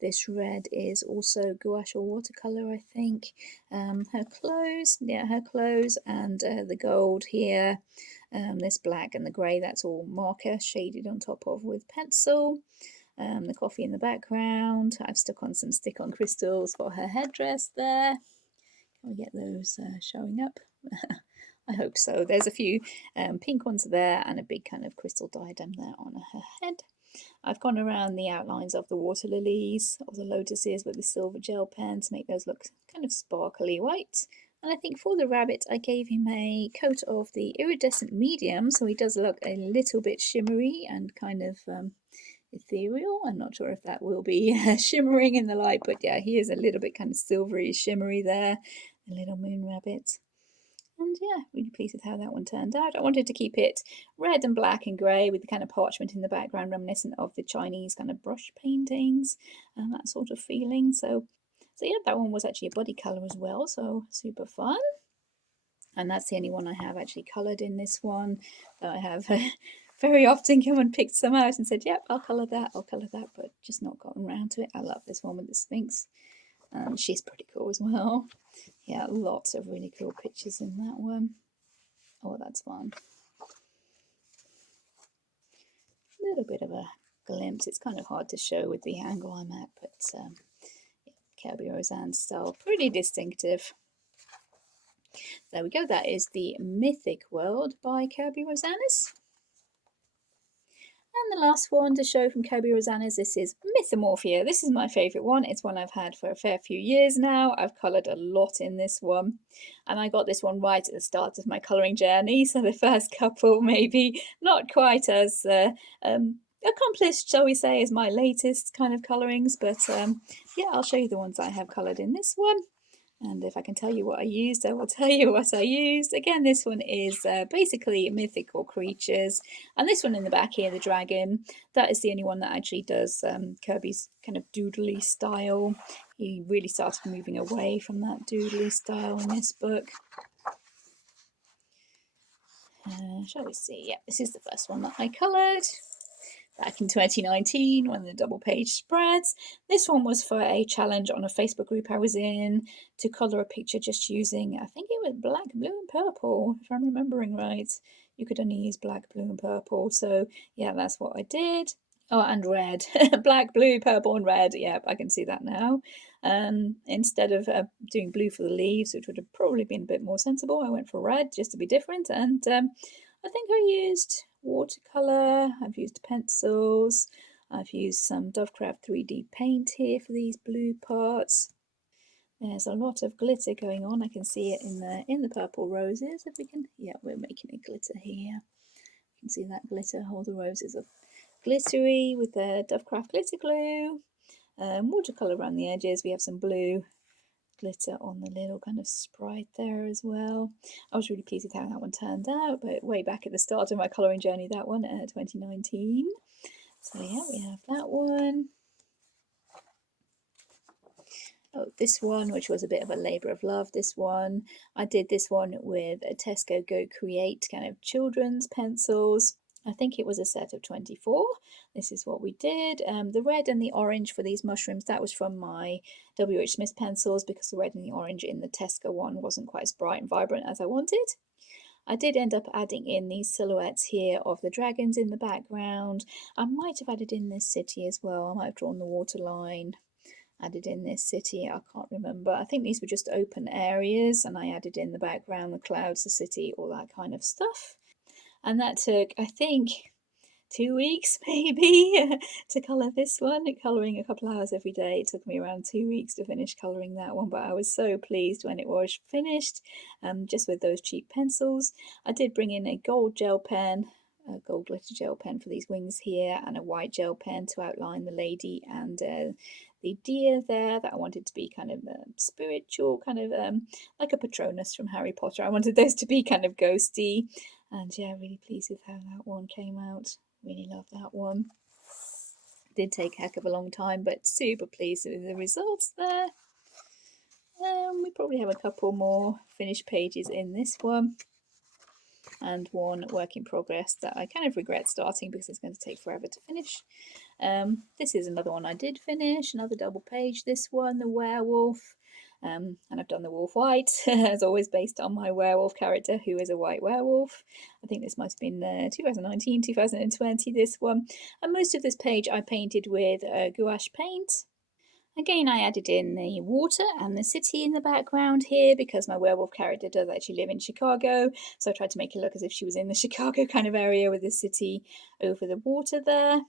This red is also gouache or watercolour, I think. Her clothes, yeah, her clothes, and the gold here. This black and the grey, that's all marker shaded on top of with pencil. The coffee in the background. I've stuck on some stick-on crystals for her headdress there. Can we get those showing up? I hope so. There's a few pink ones there and a big kind of crystal diadem there on her head. I've gone around the outlines of the water lilies or the lotuses with the silver gel pen to make those look kind of sparkly white. And I think for the rabbit, I gave him a coat of the iridescent medium, so he does look a little bit shimmery and kind of ethereal. I'm not sure if that will be shimmering in the light, but yeah, he is a little bit kind of silvery shimmery there, the little moon rabbit. And yeah, really pleased with how that one turned out. I wanted to keep it red and black and grey with the kind of parchment in the background reminiscent of the Chinese kind of brush paintings and that sort of feeling. So yeah, that one was actually a body colour as well, so super fun. And that's the only one I have actually coloured in this one. I have very often come and picked some out and said, yep, I'll colour that, but just not gotten around to it. I love this one with the Sphinx. And she's pretty cool as well. Yeah, lots of really cool pictures in that one. Oh, that's fun. A little bit of a glimpse. It's kind of hard to show with the angle I'm at, but yeah, Kirby Rosanes style, pretty distinctive. There we go. That is the Mythic World by Kirby Rosanes. And the last one to show from Kirby Rosanes, this is Mythamorphia. This is my favourite one. It's one I've had for a fair few years now. I've coloured a lot in this one. And I got this one right at the start of my colouring journey. So the first couple maybe not quite as accomplished, shall we say, as my latest kind of colourings. But yeah, I'll show you the ones I have coloured in this one. And if I can tell you what I used, I will tell you what I used. Again, this one is basically mythical creatures. And this one in the back here, the dragon, that is the only one that actually does Kirby's kind of doodly style. He really started moving away from that doodly style in this book. Shall we see? Yeah, this is the first one that I coloured back in 2019, one of the double page spreads. This one was for a challenge on a Facebook group I was in to colour a picture just using, I think it was black, blue and purple, if I'm remembering right. You could only use black, blue and purple. So yeah, that's what I did. Oh, and red. Black, blue, purple and red. Yep, I can see that now. Instead of doing blue for the leaves, which would have probably been a bit more sensible, I went for red just to be different. And I think I used watercolour, I've used pencils, I've used some Dovecraft 3D paint here for these blue parts. There's a lot of glitter going on. I can see it in the purple roses. If we can, yeah, we're making a glitter here. You can see that glitter. All the roses are glittery with the Dovecraft glitter glue. Watercolor around the edges. We have some blue glitter on the little kind of sprite there as well. I was really pleased with how that one turned out, but way back at the start of my colouring journey, that one, 2019. So yeah, we have that one. Oh, this one, which was a bit of a labour of love, this one. I did this one with a Tesco Go Create kind of children's pencils. I think it was a set of 24. This is what we did. The red and the orange for these mushrooms, that was from my W.I.Ps pencils, because the red and the orange in the Tesco one wasn't quite as bright and vibrant as I wanted. I did end up adding in these silhouettes here of the dragons in the background. I might have added in this city as well. I might have drawn the waterline, added in this city. I can't remember. I think these were just open areas, and I added in the background, the clouds, the city, all that kind of stuff. And that took, I think, 2 weeks maybe to colour this one. Colouring a couple hours every day. It took me around 2 weeks to finish colouring that one, but I was so pleased when it was finished, just with those cheap pencils. I did bring in a gold gel pen, a gold glitter gel pen for these wings here, and a white gel pen to outline the lady and the deer there that I wanted to be kind of spiritual, kind of like a Patronus from Harry Potter. I wanted those to be kind of ghosty, and yeah, really pleased with how that one came out. Really love that one. Did take a heck of a long time, but super pleased with the results there. We probably have a couple more finished pages in this one, and one work in progress that I kind of regret starting because it's going to take forever to finish. This is another one I did finish, another double page, this one, the werewolf. And I've done the wolf white, as always, based on my werewolf character, who is a white werewolf. I think this might have been 2019, 2020, this one. And most of this page I painted with gouache paint. Again, I added in the water and the city in the background here because my werewolf character does actually live in Chicago. So I tried to make it look as if she was in the Chicago kind of area with the city over the water there.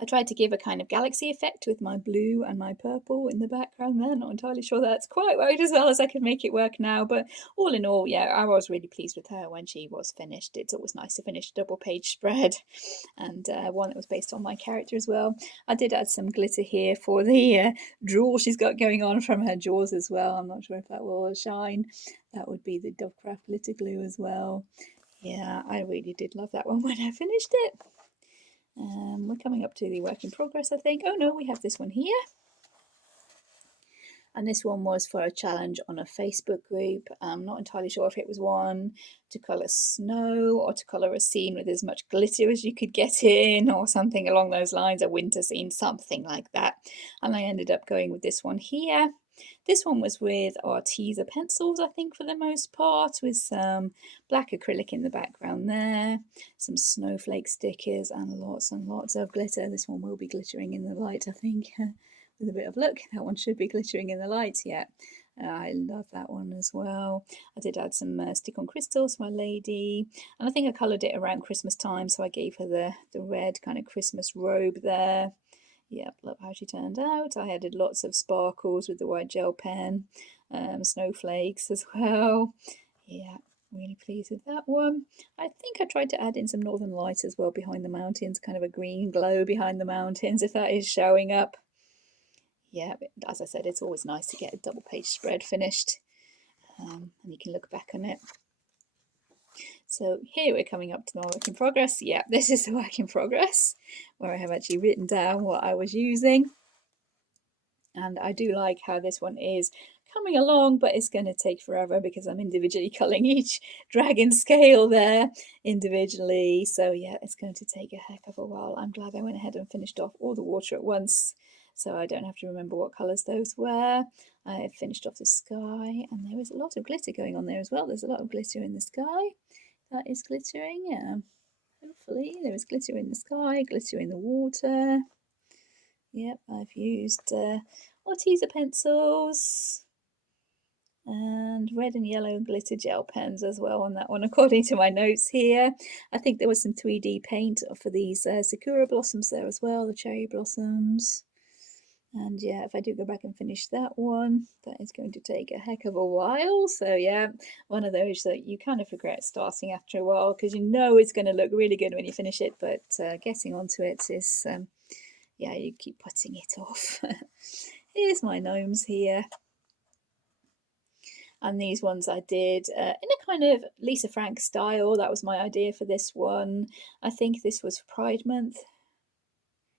I tried to give a kind of galaxy effect with my blue and my purple in the background there. Not entirely sure that's quite worked as well as I could make it work now, but all in all, yeah, I was really pleased with her when she was finished. It's always nice to finish a double page spread, and one that was based on my character as well. I did add some glitter here for the drool she's got going on from her jaws as well. I'm not sure if that will shine. That would be the Dovecraft glitter glue as well. Yeah, I really did love that one when I finished it. We're coming up to the work in progress, I think. Oh no, we have this one here. And this one was for a challenge on a Facebook group. I'm not entirely sure if it was one to colour snow or to colour a scene with as much glitter as you could get in, or something along those lines, a winter scene, something like that. And I ended up going with this one here. This one was with our teaser pencils, I think, for the most part, with some black acrylic in the background there, some snowflake stickers, and lots of glitter. This one will be glittering in the light, I think, with a bit of luck. That one should be glittering in the light, yeah. I love that one as well. I did add some stick-on crystals for my lady, and I think I coloured it around Christmas time, so I gave her the red kind of Christmas robe there. Yep, love how she turned out. I added lots of sparkles with the white gel pen, snowflakes as well. Yeah, really pleased with that one. I think I tried to add in some northern lights as well behind the mountains, kind of a green glow behind the mountains, if that is showing up. Yeah, as I said, it's always nice to get a double page spread finished, and you can look back on it. So here we're coming up to my work in progress. Yeah, this is the work in progress where I have actually written down what I was using. And I do like how this one is coming along, but it's going to take forever because I'm individually culling each dragon scale there individually. So yeah, it's going to take a heck of a while. I'm glad I went ahead and finished off all the water at once, so I don't have to remember what colours those were. I finished off the sky, and there is a lot of glitter going on there as well. There's a lot of glitter in the sky. That is glittering, yeah. Hopefully there is glitter in the sky, glitter in the water. Yep, I've used teaser pencils and red and yellow glitter gel pens as well on that one, according to my notes here. I think there was some 3D paint for these sakura blossoms there as well, the cherry blossoms. And yeah, if I do go back and finish that one, that is going to take a heck of a while. So yeah, one of those that you kind of regret starting after a while because you know it's going to look really good when you finish it, but getting onto it is, yeah, you keep putting it off. Here's my gnomes here. And these ones I did in a kind of Lisa Frank style. That was my idea for this one. I think this was Pride Month.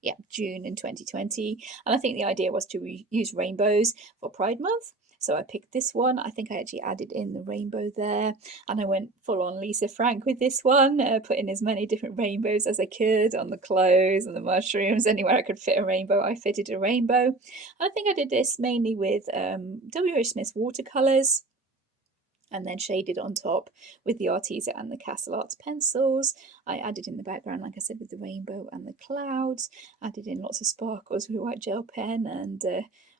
Yeah, June in 2020. And I think the idea was to use rainbows for Pride Month. So I picked this one. I think I actually added in the rainbow there. And I went full on Lisa Frank with this one, put in as many different rainbows as I could on the clothes and the mushrooms. Anywhere I could fit a rainbow, I fitted a rainbow. And I think I did this mainly with W.I.P. Smith's watercolours, and then shaded on top with the Arteza and the Castle Arts pencils. I added in the background, like I said, with the rainbow and the clouds, added in lots of sparkles with white gel pen, and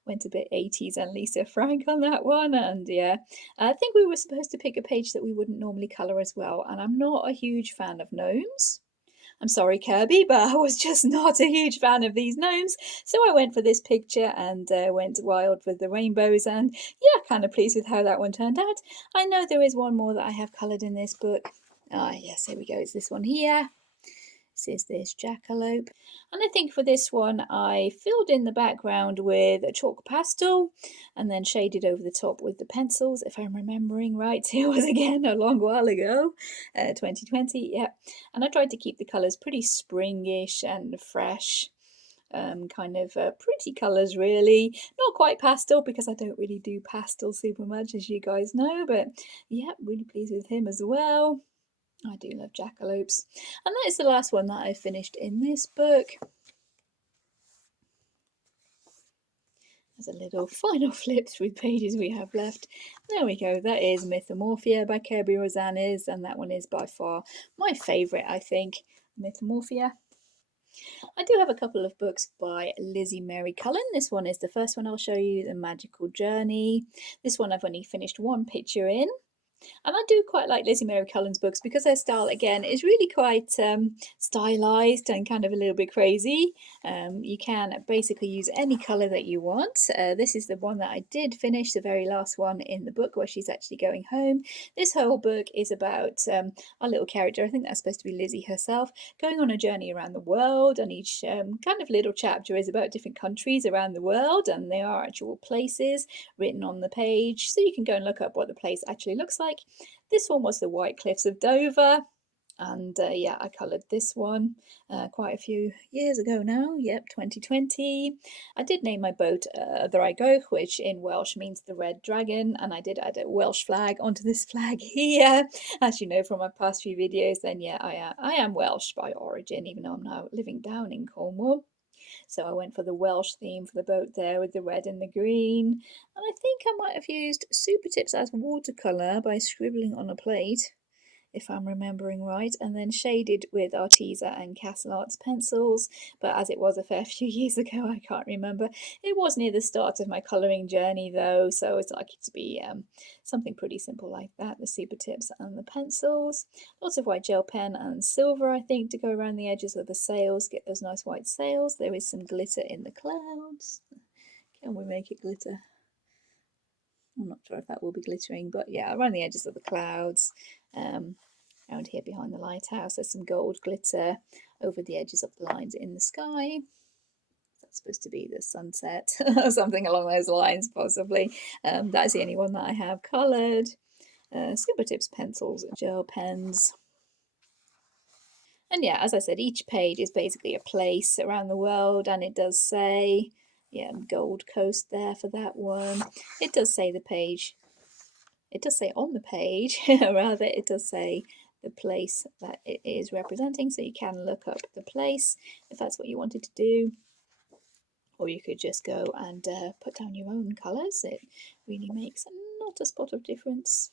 went a bit 80s and Lisa Frank on that one. And yeah, I think we were supposed to pick a page that we wouldn't normally colour as well, and I'm not a huge fan of gnomes. I'm sorry, Kirby, but I was just not a huge fan of these gnomes. So I went for this picture and went wild with the rainbows. And yeah, kind of pleased with how that one turned out. I know there is one more that I have coloured in this book. Ah, yes, here we go. It's this one here. This is this jackalope. And I think for this one, I filled in the background with a chalk pastel and then shaded over the top with the pencils, if I'm remembering right. It was again a long while ago, 2020, yeah. And I tried to keep the colours pretty springish and fresh. Kind of pretty colours really, not quite pastel because I don't really do pastel super much, as you guys know, but yeah, really pleased with him as well. I do love jackalopes. And that is the last one that I finished in this book. There's a little final flip through pages we have left. There we go. That is Mythamorphia by Kirby Rosanes, and that one is by far my favourite, I think. Mythamorphia. I do have a couple of books by Lizzie Mary Cullen. This one is the first one I'll show you, The Magical Journey. This one I've only finished one picture in. And I do quite like Lizzie Mary Cullen's books because her style, again, is really quite stylized and kind of a little bit crazy. You can basically use any colour that you want. This is the one that I did finish, the very last one in the book where she's actually going home. This whole book is about our little character, I think that's supposed to be Lizzie herself, going on a journey around the world, and each kind of little chapter is about different countries around the world, and they are actual places written on the page, so you can go and look up what the place actually looks like. This one was the White Cliffs of Dover, and yeah, I coloured this one quite a few years ago now. Yep, 2020. I did name my boat the Raigoch, which in Welsh means the red dragon, and I did add a Welsh flag onto this flag here. As you know from my past few videos, then yeah, I am Welsh by origin, even though I'm now living down in Cornwall. So I went for the Welsh theme for the boat there with the red and the green. And I think I might have used Super Tips as watercolour by scribbling on a plate, if I'm remembering right, and then shaded with Arteza and Castle Arts pencils. But as it was a fair few years ago, I can't remember. It was near the start of my colouring journey though, so it's likely to be something pretty simple like that, the Super Tips and the pencils. Lots of white gel pen and silver, I think, to go around the edges of the sails, get those nice white sails. There is some glitter in the clouds. Can we make it glitter? I'm not sure if that will be glittering, but yeah, around the edges of the clouds. Around here behind the lighthouse, there's some gold glitter over the edges of the lines in the sky. That's supposed to be the sunset or something along those lines, possibly. That's the only one that I have coloured. Super Tips pencils, gel pens. And yeah, as I said, each page is basically a place around the world, and it does say, yeah, Gold Coast there for that one. It does say the page. It does say on the page, rather, it does say the place that it is representing, so you can look up the place if that's what you wanted to do, or you could just go and put down your own colours. It really makes not a spot of difference.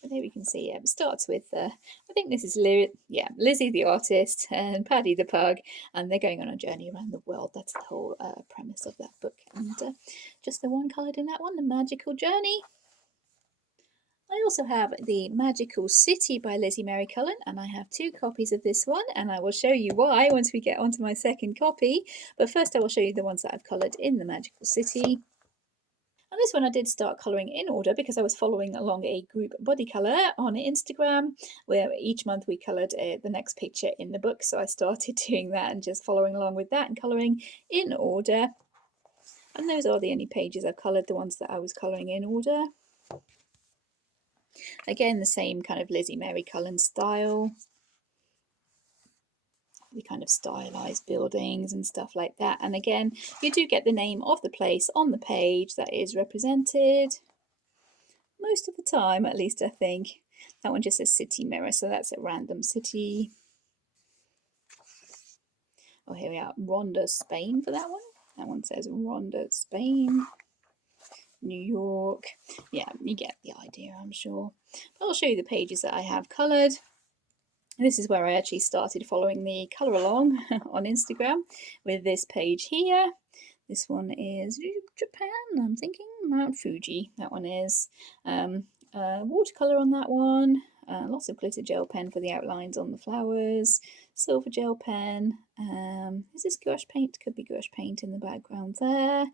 But there we can see, it starts with, I think this is Lizzie the artist and Paddy the pug, and they're going on a journey around the world. That's the whole premise of that book, and just the one coloured in that one, The Magical Journey. I also have The Magical City by Lizzie Mary Cullen, and I have 2 copies of this one, and I will show you why once we get onto my second copy. But first I will show you the ones that I've coloured in The Magical City. And this one I did start colouring in order because I was following along a group body colour on Instagram where each month we coloured the next picture in the book. So I started doing that and just following along with that and colouring in order. And those are the only pages I've coloured, the ones that I was colouring in order. Again, the same kind of Lizzie Mary Cullen style. The kind of stylized buildings and stuff like that. And again, you do get the name of the place on the page that is represented. Most of the time, at least I think. That one just says City Mirror, so that's a random city. Oh, here we are, Ronda, Spain for that one. That one says Ronda, Spain. New York. Yeah, you get the idea, I'm sure. But I'll show you the pages that I have coloured. This is where I actually started following the colour along on Instagram with this page here. This one is Japan, I'm thinking. Mount Fuji, that one is. Watercolour on that one. Lots of glitter gel pen for the outlines on the flowers. Silver gel pen. Is this gouache paint? Could be gouache paint in the background there.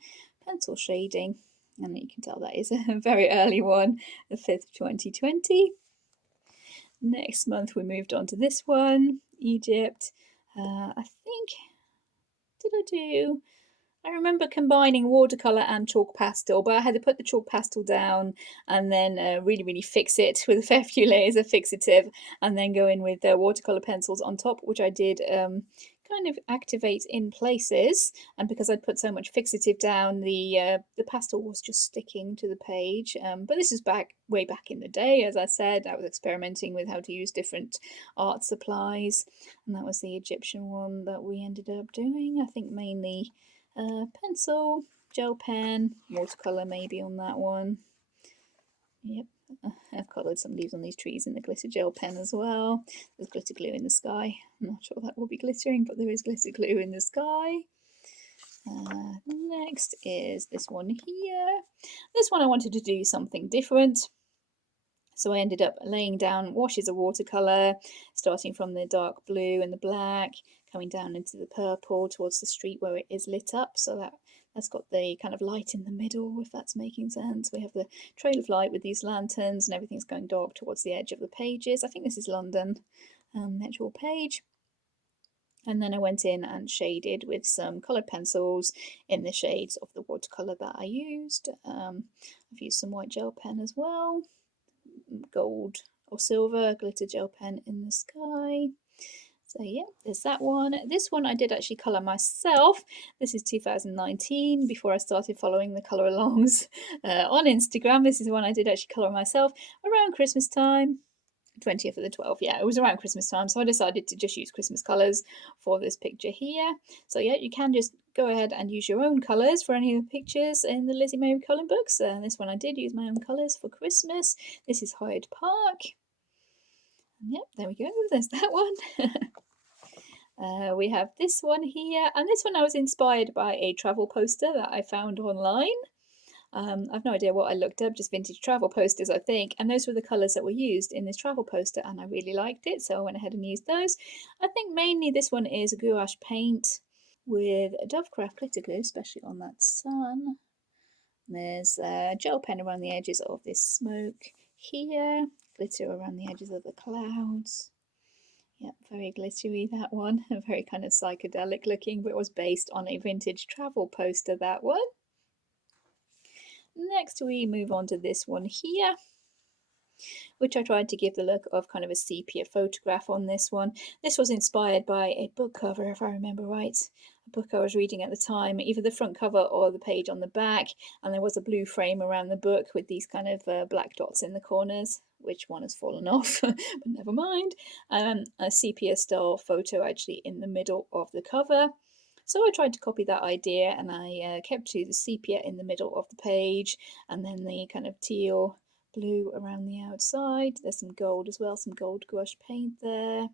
Pencil shading. And you can tell that is a very early one, the 5th, 2020. Next month we moved on to this one, Egypt. I think, did I do? I remember combining watercolour and chalk pastel, but I had to put the chalk pastel down and then really fix it with a fair few layers of fixative and then go in with watercolour pencils on top, which I did kind of activate in places. And because I'd put so much fixative down, the pastel was just sticking to the page. But this is way back in the day, as I said. I was experimenting with how to use different art supplies. And that was the Egyptian one that we ended up doing. I think mainly pencil, gel pen, watercolour maybe on that one. Yep, I've coloured some leaves on these trees in the glitter gel pen as well. There's glitter glue in the sky. I'm not sure that will be glittering, but there is glitter glue in the sky. Next is this one here. This one I wanted to do something different. So I ended up laying down washes of watercolour, starting from the dark blue and the black, coming down into the purple towards the street where it is lit up. So that's got the kind of light in the middle, if that's making sense. We have the trail of light with these lanterns and everything's going dark towards the edge of the pages. I think this is London, the actual page. And then I went in and shaded with some coloured pencils in the shades of the watercolour that I used. I've used some white gel pen as well. Gold or silver glitter gel pen in the sky. So yeah, there's that one. This one I did actually colour myself. This is 2019, before I started following the colour alongs on Instagram. This is one I did actually colour myself around Christmas time. 20th of the 12th, yeah, it was around Christmas time, so I decided to just use Christmas colours for this picture here. So yeah, you can just go ahead and use your own colours for any of the pictures in the Lizzie Mary Cullen books. This one I did use my own colours for Christmas. This is Hyde Park. Yep, there we go, there's that one. We have this one here, and this one I was inspired by a travel poster that I found online. I've no idea what I looked up, just vintage travel posters, I think. And those were the colours that were used in this travel poster, and I really liked it, so I went ahead and used those. I think mainly this one is gouache paint with Dovecraft glitter glue, especially on that sun. There's gel pen around the edges of this smoke here, glitter around the edges of the clouds. Yep, very glittery, that one. Very kind of psychedelic looking, but it was based on a vintage travel poster, that one. Next we move on to this one here, which I tried to give the look of kind of a sepia photograph on this one. This was inspired by a book cover, if I remember right. A book I was reading at the time, either the front cover or the page on the back, and there was a blue frame around the book with these kind of black dots in the corners, which one has fallen off, but never mind. A sepia style photo actually in the middle of the cover. So I tried to copy that idea, and I kept to the sepia in the middle of the page, and then the kind of teal blue around the outside. There's some gold as well, some gold gouache paint there,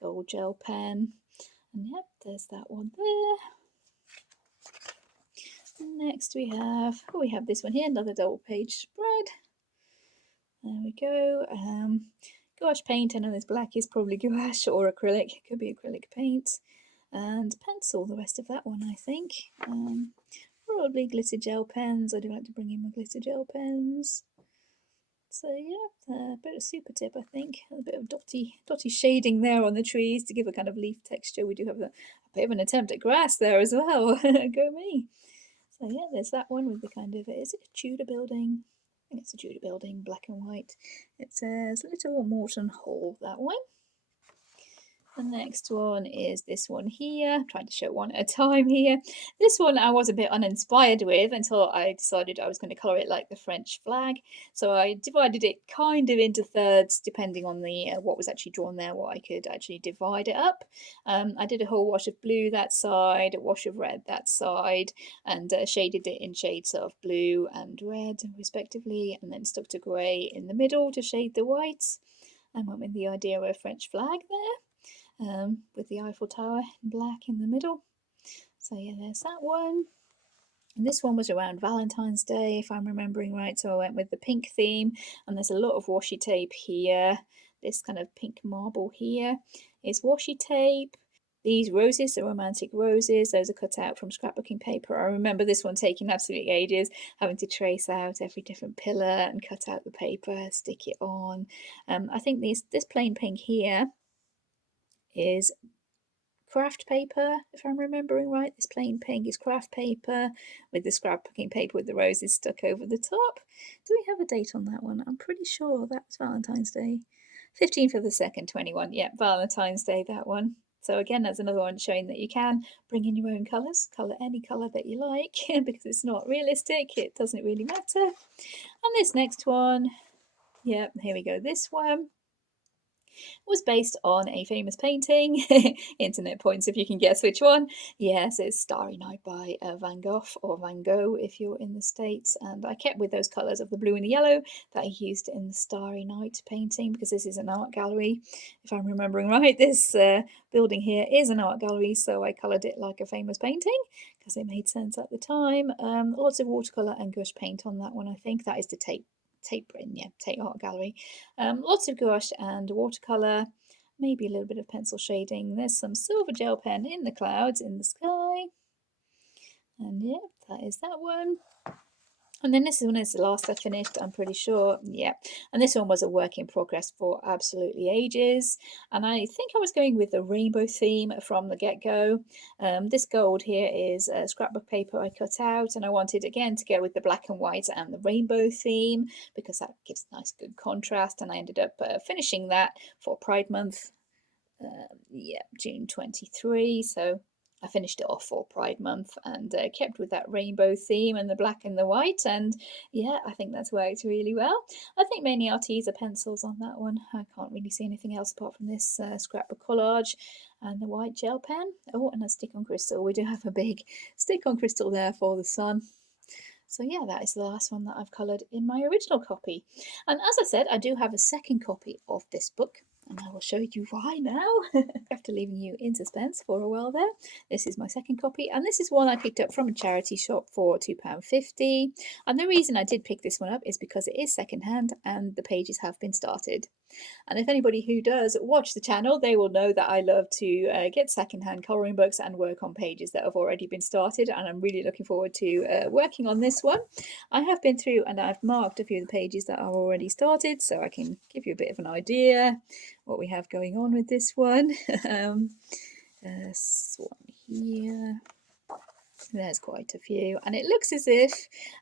gold gel pen, and yep, there's that one there. Next we have this one here, another double page spread. There we go. Gouache paint. I know this black is probably gouache or acrylic. It could be acrylic paint. And pencil, the rest of that one, I think. Probably glitter gel pens. I do like to bring in my glitter gel pens. So yeah, a bit of super tip, I think. A bit of dotty shading there on the trees to give a kind of leaf texture. We do have a bit of an attempt at grass there as well. Go me. So yeah, there's that one with the kind of, is it a Tudor building? I think it's a Tudor building, black and white. It says Little Morton Hall, that one. The next one is this one here. I'm trying to show one at a time here. This one I was a bit uninspired with until I decided I was going to colour it like the French flag. So I divided it kind of into thirds depending on the what was actually drawn there, what I could actually divide it up. I did a whole wash of blue that side, a wash of red that side, and shaded it in shades of blue and red respectively, and then stuck to grey in the middle to shade the whites. I went with the idea of a French flag there. With the Eiffel Tower in black in the middle. So yeah, there's that one. And this one was around Valentine's Day, if I'm remembering right. So I went with the pink theme, and there's a lot of washi tape here. This kind of pink marble here is washi tape. These roses, the romantic roses, those are cut out from scrapbooking paper. I remember this one taking absolutely ages, having to trace out every different pillar and cut out the paper, stick it on. I think this plain pink here is craft paper, if I'm remembering right. This plain pink is craft paper with the scrapbooking paper with the roses stuck over the top. Do we have a date on that one? I'm pretty sure that was Valentine's Day. 15th of the 2nd, 21. Yeah, Valentine's Day, that one. So again, that's another one showing that you can bring in your own colours, colour any colour that you like, because it's not realistic, it doesn't really matter. And this next one, yeah, here we go, this one was based on a famous painting. Internet points if you can guess which one. Yes, it's Starry Night by Van Gogh, or Van Gogh if you're in the States. And I kept with those colours of the blue and the yellow that I used in the Starry Night painting, because this is an art gallery. If I'm remembering right, this building here is an art gallery, so I coloured it like a famous painting because it made sense at the time. Lots of watercolour and gouache paint on that one, I think. That is the Tate Art Gallery. Lots of gouache and watercolour, maybe a little bit of pencil shading. There's some silver gel pen in the clouds in the sky. And yeah, that is that one. And then this one is the last I finished, I'm pretty sure. Yeah. And this one was a work in progress for absolutely ages. And I think I was going with the rainbow theme from the get-go. This gold here is scrapbook paper I cut out. And I wanted, again, to go with the black and white and the rainbow theme, because that gives a nice good contrast. And I ended up finishing that for Pride Month. Yeah, June 23. So I finished it off for Pride Month and kept with that rainbow theme and the black and the white. And yeah, I think that's worked really well. I think mainly Arteza pencils on that one. I can't really see anything else apart from this scrapbook collage and the white gel pen. Oh, and a stick on crystal. We do have a big stick on crystal there for the sun. So yeah, that is the last one that I've coloured in my original copy. And as I said, I do have a second copy of this book, and I will show you why now. After leaving you in suspense for a while there. This is my second copy, and this is one I picked up from a charity shop for £2.50. And the reason I did pick this one up is because it is secondhand and the pages have been started. And if anybody who does watch the channel, they will know that I love to get secondhand colouring books and work on pages that have already been started. And I'm really looking forward to working on this one. I have been through and I've marked a few of the pages that are already started, so I can give you a bit of an idea what we have going on with this one. This one here. There's quite a few, and it looks as if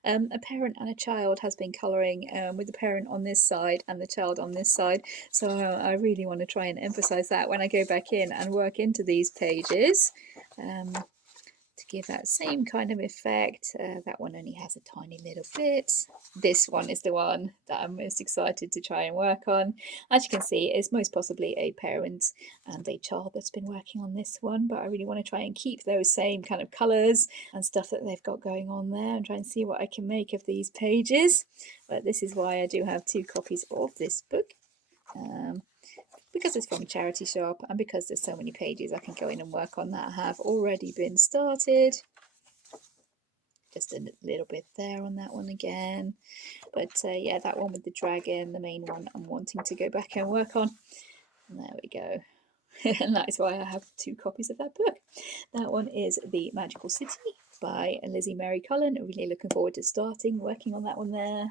a parent and a child has been colouring with the parent on this side and the child on this side. So I really want to try and emphasise that when I go back in and work into these pages. To give that same kind of effect. That one only has a tiny little bit. This one is the one that I'm most excited to try and work on. As you can see, it's most possibly a parent and a child that's been working on this one, but I really want to try and keep those same kind of colours and stuff that they've got going on there and try and see what I can make of these pages. But this is why I do have two copies of this book. Because it's from a charity shop and because there's so many pages I can go in and work on that have already been started. just a little bit there on that one again. But yeah, that one with the dragon, the main one I'm wanting to go back and work on. And there we go. And that is why I have 2 copies of that book. That one is The Magical City by Lizzie Mary Cullen. Really looking forward to starting working on that one there.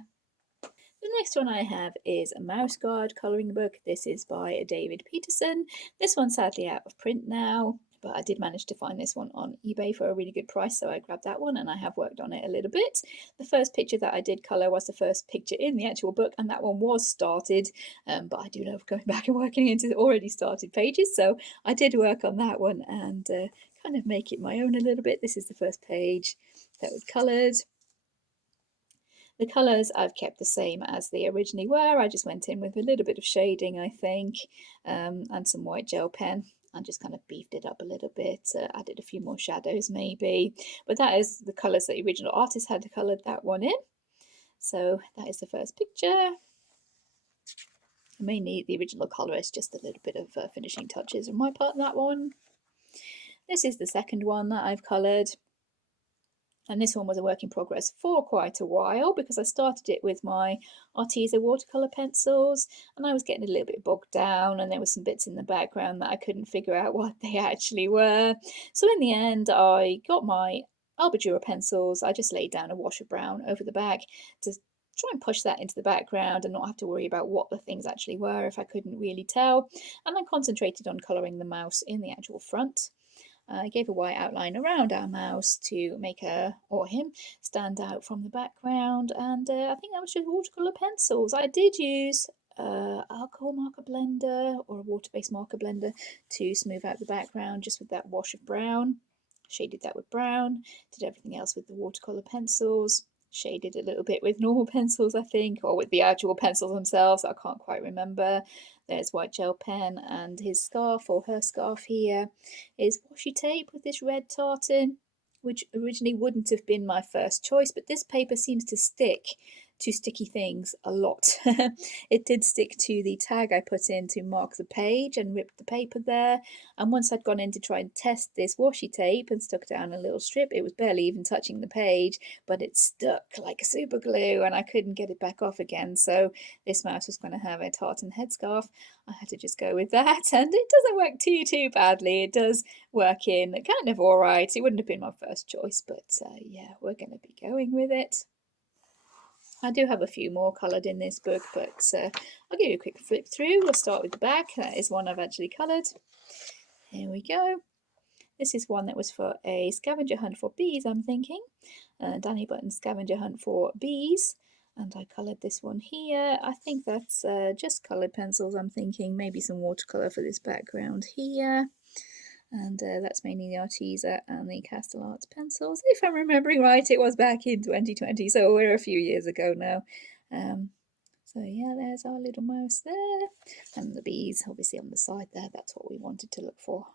The next one I have is a Mouse Guard colouring book. This is by David Peterson. This one's sadly out of print now, but I did manage to find this one on eBay for a really good price, so I grabbed that one and I have worked on it a little bit. The first picture that I did colour was the first picture in the actual book, and that one was started, but I do love going back and working into already started pages, so I did work on that one and kind of make it my own a little bit. This is the first page that was coloured. The colours I've kept the same as they originally were. I just went in with a little bit of shading, I think, and some white gel pen, and just kind of beefed it up a little bit, added a few more shadows maybe. But that is the colours that the original artist had coloured that one in. So that is the first picture. Mainly the original colourist, just a little bit of finishing touches on my part of that one. This is the second one that I've coloured. And this one was a work in progress for quite a while because I started it with my Arteza watercolour pencils and I was getting a little bit bogged down, and there were some bits in the background that I couldn't figure out what they actually were. So in the end, I got my Albadura pencils. I just laid down a wash of brown over the back to try and push that into the background and not have to worry about what the things actually were if I couldn't really tell. And I concentrated on colouring the mouse in the actual front. I gave a white outline around our mouse to make her or him stand out from the background, and I think that was just watercolour pencils. I did use alcohol marker blender or a water-based marker blender to smooth out the background just with that wash of brown. Shaded that with brown, did everything else with the watercolour pencils. Shaded a little bit with normal pencils, I think, or with the actual pencils themselves. I can't quite remember. There's white gel pen, and his scarf or her scarf here is washi tape with this red tartan, which originally wouldn't have been my first choice, but this paper seems to stick to sticky things a lot. It did stick to the tag I put in to mark the page and ripped the paper there. And once I'd gone in to try and test this washi tape and stuck down a little strip, it was barely even touching the page, but it stuck like super glue and I couldn't get it back off again. So this mouse was going to have a tartan headscarf. I had to just go with that, and it doesn't work too badly. It does work in kind of all right. It wouldn't have been my first choice, but yeah, we're going to be going with it. I do have a few more coloured in this book, but I'll give you a quick flip through. We'll start with the back. That is one I've actually coloured. Here we go. This is one that was for a scavenger hunt for bees, I'm thinking. Danny Button's scavenger hunt for bees. And I coloured this one here. I think that's just coloured pencils, I'm thinking. Maybe some watercolour for this background here. And that's mainly the Arteza and the Castle Arts pencils. If I'm remembering right, it was back in 2020, so we're a few years ago now. So yeah, there's our little mouse there. And the bees, obviously, on the side there. That's what we wanted to look for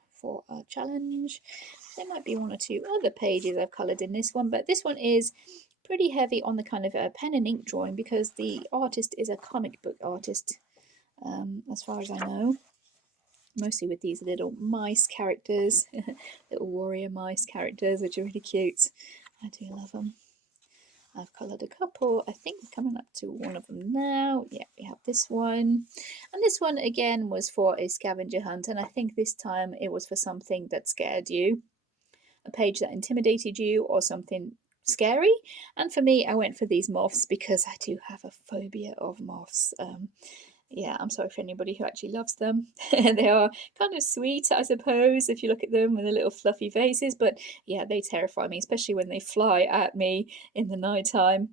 our challenge. There might be 1 or 2 other pages I've coloured in this one, but this one is pretty heavy on the kind of pen and ink drawing because the artist is a comic book artist, as far as I know. Mostly with these little mice characters, little warrior mice characters, which are really cute. I do love them. I've coloured a couple. I think we're coming up to one of them now. Yeah, we have this one. And this one, again, was for a scavenger hunt. And I think this time it was for something that scared you. A page that intimidated you or something scary. And for me, I went for these moths because I do have a phobia of moths. Yeah, I'm sorry for anybody who actually loves them. They are kind of sweet, I suppose, if you look at them with the little fluffy faces, but yeah, they terrify me, especially when they fly at me in the night time.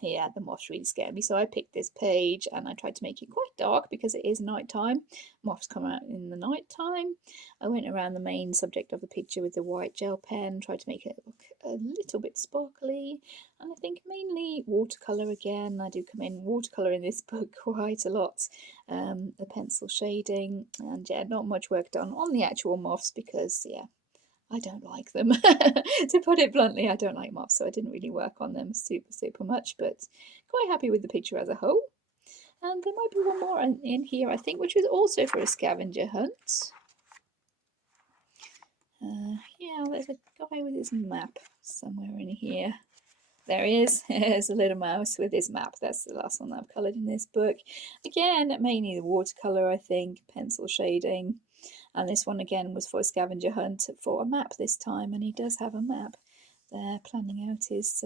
Yeah, the moths really scare me. So I picked this page and I tried to make it quite dark because it is night time. Moths come out in the night time. I went around the main subject of the picture with the white gel pen, tried to make it look a little bit sparkly. And I think mainly watercolour again. I do come in watercolour in this book quite a lot. The pencil shading, and yeah, not much work done on the actual moths because, yeah, I don't like them. To put it bluntly, I don't like moths, so I didn't really work on them super much, but quite happy with the picture as a whole. And there might be one more in here, I think, which was also for a scavenger hunt. Yeah, there's a guy with his map. somewhere in here. There he is. There's a little mouse with his map. That's the last one that I've coloured in this book. Again, mainly the watercolour, I think, pencil shading. And this one again was for a scavenger hunt for a map this time, and he does have a map there, planning out his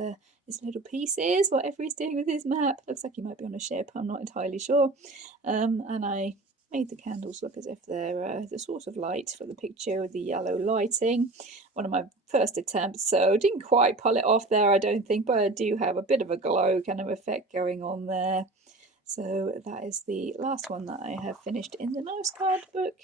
little pieces, whatever he's doing with his map. Looks like he might be on a ship, I'm not entirely sure. And I made the candles look as if they're the source of light for the picture with the yellow lighting. One of my first attempts, so didn't quite pull it off there, I don't think, but I do have a bit of a glow kind of effect going on there. So that is the last one that I have finished in the mouse card book.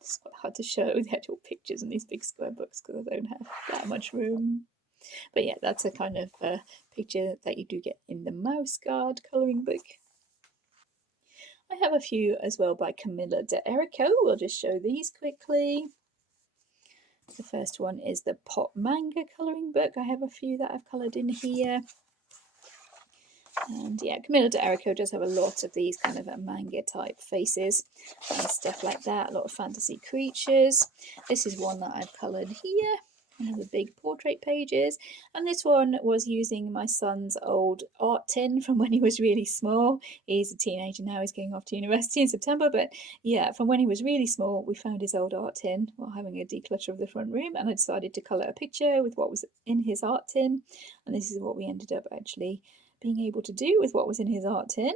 It's quite hard to show the actual pictures in these big square books because I don't have that much room. But yeah, that's a kind of picture that you do get in the mouse guard colouring book. I have a few as well by Camilla de Erico. We'll just show these quickly. The first one is the Pop Manga colouring book. I have a few that I've coloured in here. And yeah, Camilla de Erico does have a lot of these kind of manga type faces and stuff like that. A lot of fantasy creatures. This is one that I've coloured here. One of the big portrait pages, and this one was using my son's old art tin from when he was really small. He's a teenager now, he's going off to university in September, but yeah, from when he was really small we found his old art tin while having a declutter of the front room, and I decided to colour a picture with what was in his art tin, and this is what we ended up actually being able to do with what was in his art tin.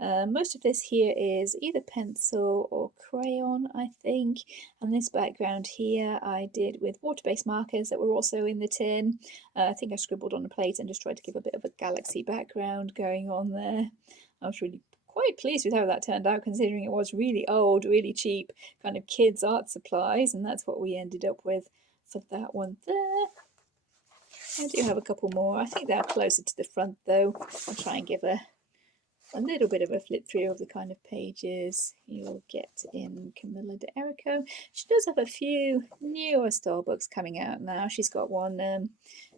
Most of this here is either pencil or crayon, I think, and this background here I did with water-based markers that were also in the tin. I think I scribbled on a plate and just tried to give a bit of a galaxy background going on there. I was really quite pleased with how that turned out, considering it was really old, really cheap kind of kids art supplies, and that's what we ended up with for that one there. I do have a couple more. I think they're closer to the front though. I'll try and give a little bit of a flip through of the kind of pages you'll get in Camilla de Erico. She does have a few newer style books coming out now. She's got one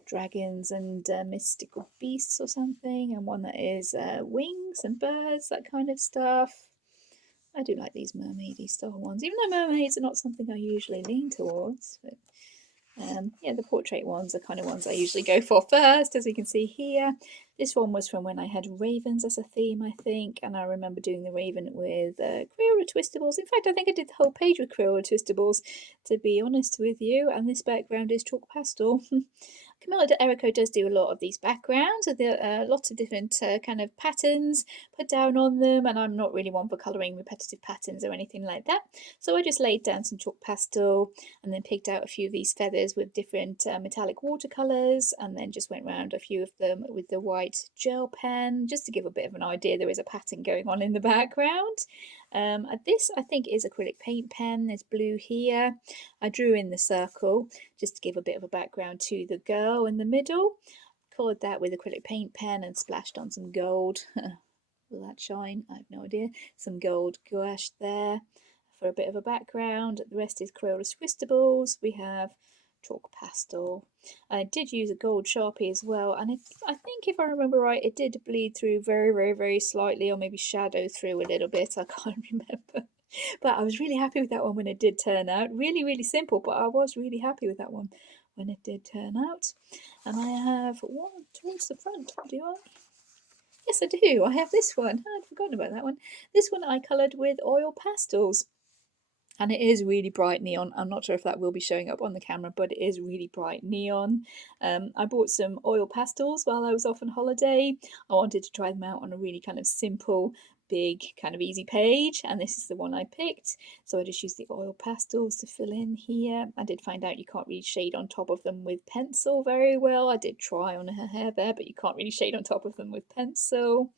dragons and mystical beasts or something, and one that is wings and birds, that kind of stuff. I do like these mermaidy style ones, even though mermaids are not something I usually lean towards. But yeah, the portrait ones are kind of ones I usually go for first, as you can see here. This one was from when I had ravens as a theme, I think, and I remember doing the raven with Crayola Twistables. In fact, I think I did the whole page with Crayola Twistables, to be honest with you, and this background is chalk pastel. Camilla de Erico does do a lot of these backgrounds with lots of different kind of patterns put down on them, and I'm not really one for colouring repetitive patterns or anything like that, so I just laid down some chalk pastel and then picked out a few of these feathers with different metallic watercolours, and then just went around a few of them with the white gel pen just to give a bit of an idea there is a pattern going on in the background. This I think is acrylic paint pen. There's blue here. I drew in the circle just to give a bit of a background to the girl in the middle. Coloured that with acrylic paint pen and splashed on some gold. Will that shine? I have no idea. Some gold gouache there for a bit of a background. The rest is Crayola Twistables. We have chalk pastel. I did use a gold Sharpie as well, and I think if I remember right, it did bleed through very, very, very slightly, or maybe shadow through a little bit. I can't remember. But I was really happy with that one when it did turn out. Really, really simple, but I was really happy with that one when it did turn out. And I have one towards the front, do I? Yes, I do. I have this one. I'd forgotten about that one. This one I coloured with oil pastels. And it is really bright neon. I'm not sure if that will be showing up on the camera, but it is really bright neon. I bought some oil pastels while I was off on holiday. I wanted to try them out on a really kind of simple, big, kind of easy page, and this is the one I picked. So I just used the oil pastels to fill in here. I did find out you can't really shade on top of them with pencil very well. I did try on her hair there, but you can't really shade on top of them with pencil.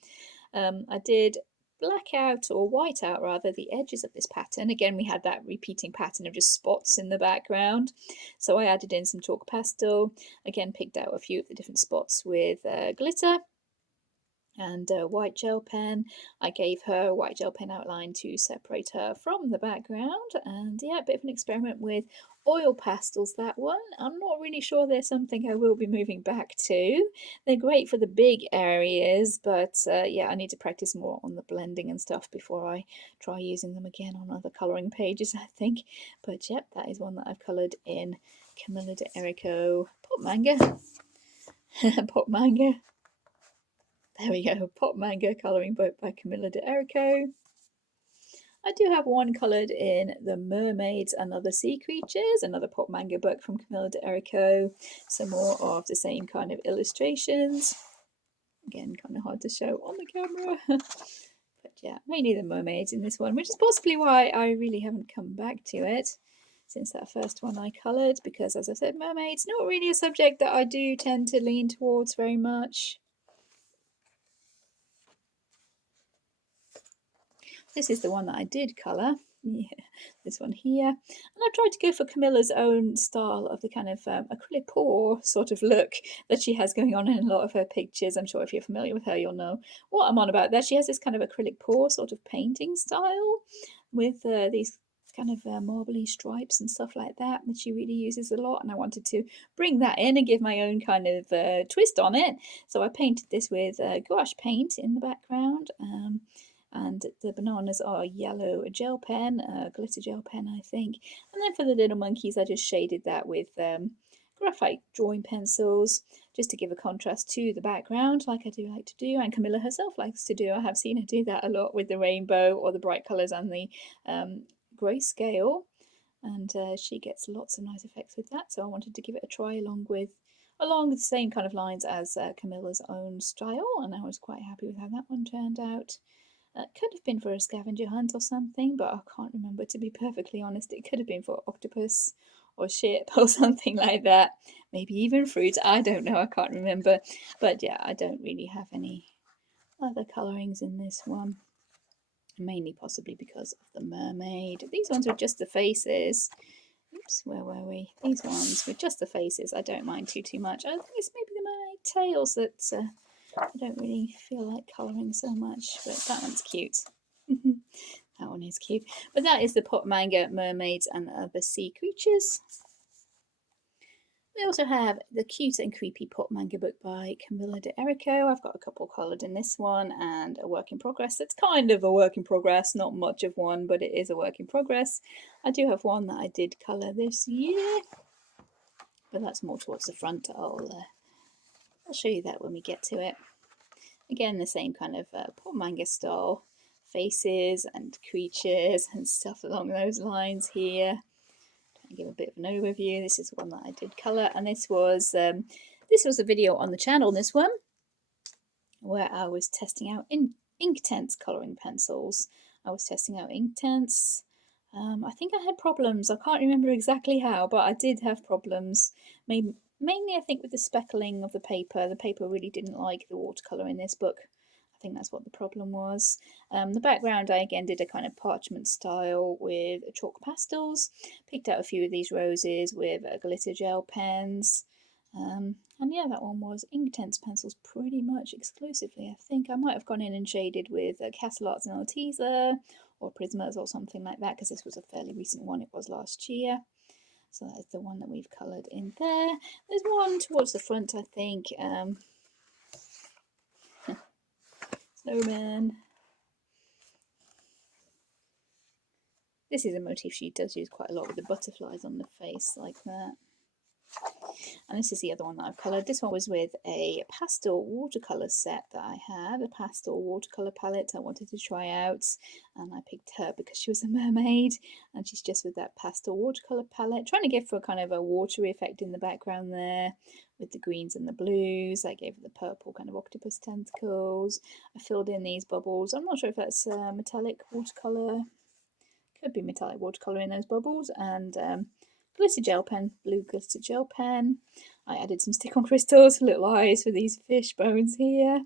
I did black out, or white out rather, the edges of this pattern. Again, we had that repeating pattern of just spots in the background, so I added in some chalk pastel. Again, picked out a few of the different spots with glitter, and a white gel pen. I gave her a white gel pen outline to separate her from the background, and yeah, a bit of an experiment with oil pastels, that one. I'm not really sure they're something I will be moving back to. They're great for the big areas, but yeah, I need to practice more on the blending and stuff before I try using them again on other colouring pages, I think. But yep, that is one that I've coloured in Camilla de Erico Pop Manga. Pop Manga. There we go, Pop Manga colouring book by Camilla de Erico. I do have one coloured in The Mermaids and Other Sea Creatures, another pop manga book from Camilla de Erico. Some more of the same kind of illustrations. Again, kind of hard to show on the camera. But yeah, mainly the mermaids in this one, which is possibly why I really haven't come back to it since that first one I coloured, because as I said, mermaids, not really a subject that I do tend to lean towards very much. This is the one that I did colour. Yeah, this one here. And I tried to go for Camilla's own style of the kind of acrylic pour sort of look that she has going on in a lot of her pictures. I'm sure if you're familiar with her, you'll know what I'm on about there. She has this kind of acrylic pour sort of painting style with these kind of marbly stripes and stuff like that she really uses a lot, and I wanted to bring that in and give my own kind of twist on it. So I painted this with gouache paint in the background. And the bananas are yellow gel pen, glitter gel pen, I think. And then for the little monkeys, I just shaded that with graphite drawing pencils, just to give a contrast to the background, like I do like to do, and Camilla herself likes to do. I have seen her do that a lot with the rainbow or the bright colours and the grayscale, and she gets lots of nice effects with that. So I wanted to give it a try along the same kind of lines as Camilla's own style, and I was quite happy with how that one turned out. Could have been for a scavenger hunt or something, but I can't remember, to be perfectly honest. It could have been for octopus or ship or something like that. Maybe even fruit. I don't know. I can't remember. But yeah, I don't really have any other colourings in this one. Mainly possibly because of the mermaid. These ones were just the faces. Oops, where were we? These ones with just the faces, I don't mind too much. I think it's maybe the mermaid tails that I don't really feel like colouring so much, but that one's cute. That one is cute. But that is the pop manga Mermaids and Other Sea Creatures. We also have the cute and creepy pop manga book by Camilla de Erico. I've got a couple coloured in this one and a work in progress. It's kind of a work in progress, not much of one, but it is a work in progress. I do have one that I did colour this year, but that's more towards the front. I'll show you that when we get to it. Again, the same kind of pop manga style, faces and creatures and stuff along those lines here. Trying to give a bit of an overview. This is one that I did colour, and this was a video on the channel. This one, where I was testing out Inktense colouring pencils. I was testing out Inktense. I think I had problems. I can't remember exactly how, but I did have problems. Mainly, I think, with the speckling of the paper. The paper really didn't like the watercolour in this book. I think that's what the problem was. The background, I again did a kind of parchment style with chalk pastels. Picked out a few of these roses with glitter gel pens. And yeah, that one was Inktense pencils pretty much exclusively. I think I might have gone in and shaded with Castle Arts and Arteza or Prismas or something like that, because this was a fairly recent one. It was last year. So that is the one that we've coloured in there. There's one towards the front, I think. Snowman. This is a motif she does use quite a lot with the butterflies on the face like that. And this is the other one that I've coloured. This one was with a pastel watercolour set that I had, a pastel watercolour palette I wanted to try out, and I picked her because she was a mermaid, and she's just with that pastel watercolour palette, trying to give for a kind of a watery effect in the background there with the greens and the blues. I gave her the purple kind of octopus tentacles. I filled in these bubbles. I'm not sure if that's metallic watercolour. Could be metallic watercolour in those bubbles, and glitter gel pen, blue glitter gel pen. I added some stick-on crystals, little eyes for these fish bones here.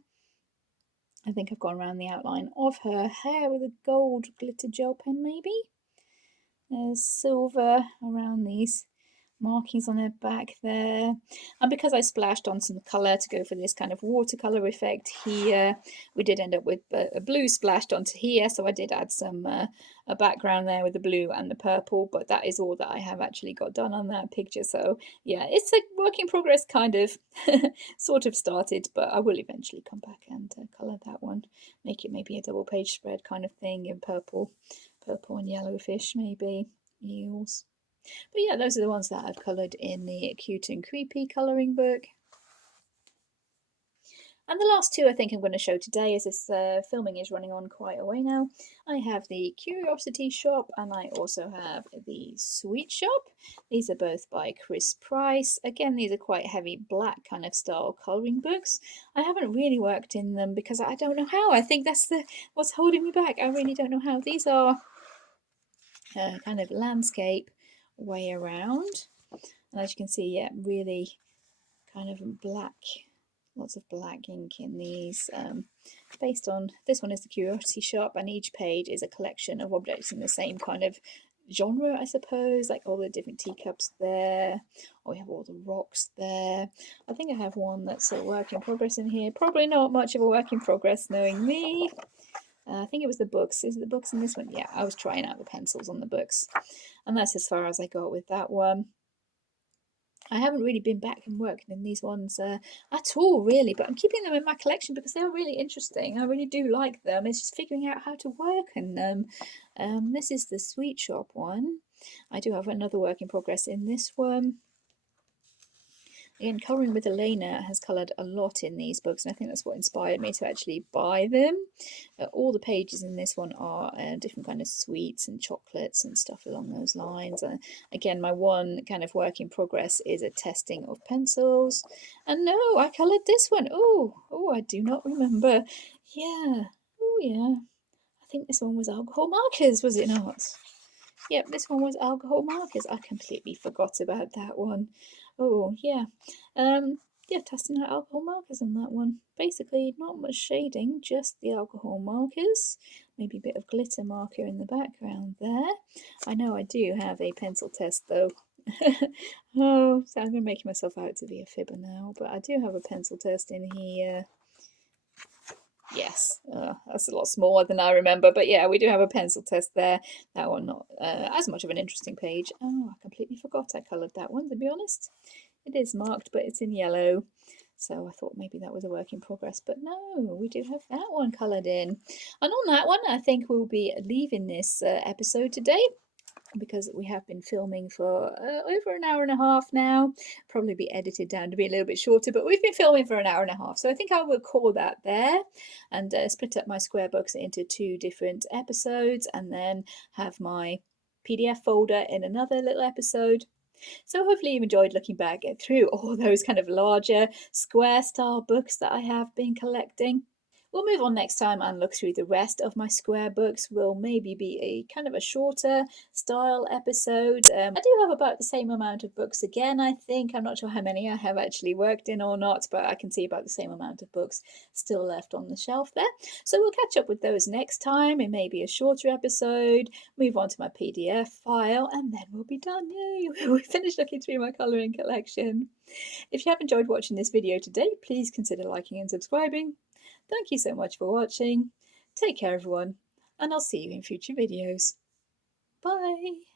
I think I've gone around the outline of her hair with a gold glitter gel pen, maybe. There's silver around these markings on her back there. And because I splashed on some colour to go for this kind of watercolour effect here, we did end up with a blue splashed onto here, so I did add some a background there with the blue and the purple, but that is all that I have actually got done on that picture. So yeah, it's a work in progress kind of sort of started, but I will eventually come back and colour that one, make it maybe a double page spread kind of thing in purple and yellow fish, maybe eels. But yeah, those are the ones that I've coloured in the Cute and Creepy colouring book. And the last two I think I'm going to show today, as this filming is running on quite a way now. I have the Curiosity Shop and I also have the Sweet Shop. These are both by Chris Price. Again, these are quite heavy black kind of style colouring books. I haven't really worked in them because I don't know how. I think that's what's holding me back. I really don't know how. These are kind of landscape way around. And as you can see, yeah, really kind of black. Lots of black ink in these. Based on, this one is the Curiosity Shop, and each page is a collection of objects in the same kind of genre, I suppose, like all the different teacups there. Oh, we have all the rocks there. I think I have one that's a work in progress in here. Probably not much of a work in progress, knowing me. I think it was the books. Is it the books in this one? Yeah, I was trying out the pencils on the books. And that's as far as I got with that one. I haven't really been back and worked in these ones at all, really, but I'm keeping them in my collection because they're really interesting. I really do like them. It's just figuring out how to work in them. This is the Sweet Shop one. I do have another work in progress in this one. Again, colouring with Elena has coloured a lot in these books, and I think that's what inspired me to actually buy them. All the pages in this one are different kind of sweets and chocolates and stuff along those lines. Again, my one kind of work in progress is a testing of pencils. And no, I coloured this one. Oh, I do not remember. Yeah, oh yeah. I think this one was alcohol markers, was it not? Yep, this one was alcohol markers. I completely forgot about that one. Oh, yeah. Yeah, testing out alcohol markers on that one. Basically, not much shading, just the alcohol markers. Maybe a bit of glitter marker in the background there. I know I do have a pencil test though. Oh, so I'm going to make myself out to be a fibber now, but I do have a pencil test in here. Yes, that's a lot smaller than I remember, but yeah, we do have a pencil test there. That one not as much of an interesting page. Oh, I completely forgot I coloured that one, to be honest. It is marked, but it's in yellow, so I thought maybe that was a work in progress, but no, we do have that one coloured in. And on that one, I think we'll be leaving this episode today, because we have been filming for over an hour and a half now. Probably be edited down to be a little bit shorter, but we've been filming for an hour and a half, so I think I will call that there, and split up my square books into 2 different episodes, and then have my PDF folder in another little episode. So hopefully you've enjoyed looking back through all those kind of larger square style books that I have been collecting. We'll move on next time and look through the rest of my square books. Will maybe be a kind of a shorter style episode. I do have about the same amount of books again, I think. I'm not sure how many I have actually worked in or not, but I can see about the same amount of books still left on the shelf there. So we'll catch up with those next time. It may be a shorter episode, move on to my PDF file, and then we'll be done. Yay! We've finished looking through my colouring collection. If you have enjoyed watching this video today, please consider liking and subscribing. Thank you so much for watching. Take care everyone, and I'll see you in future videos. Bye!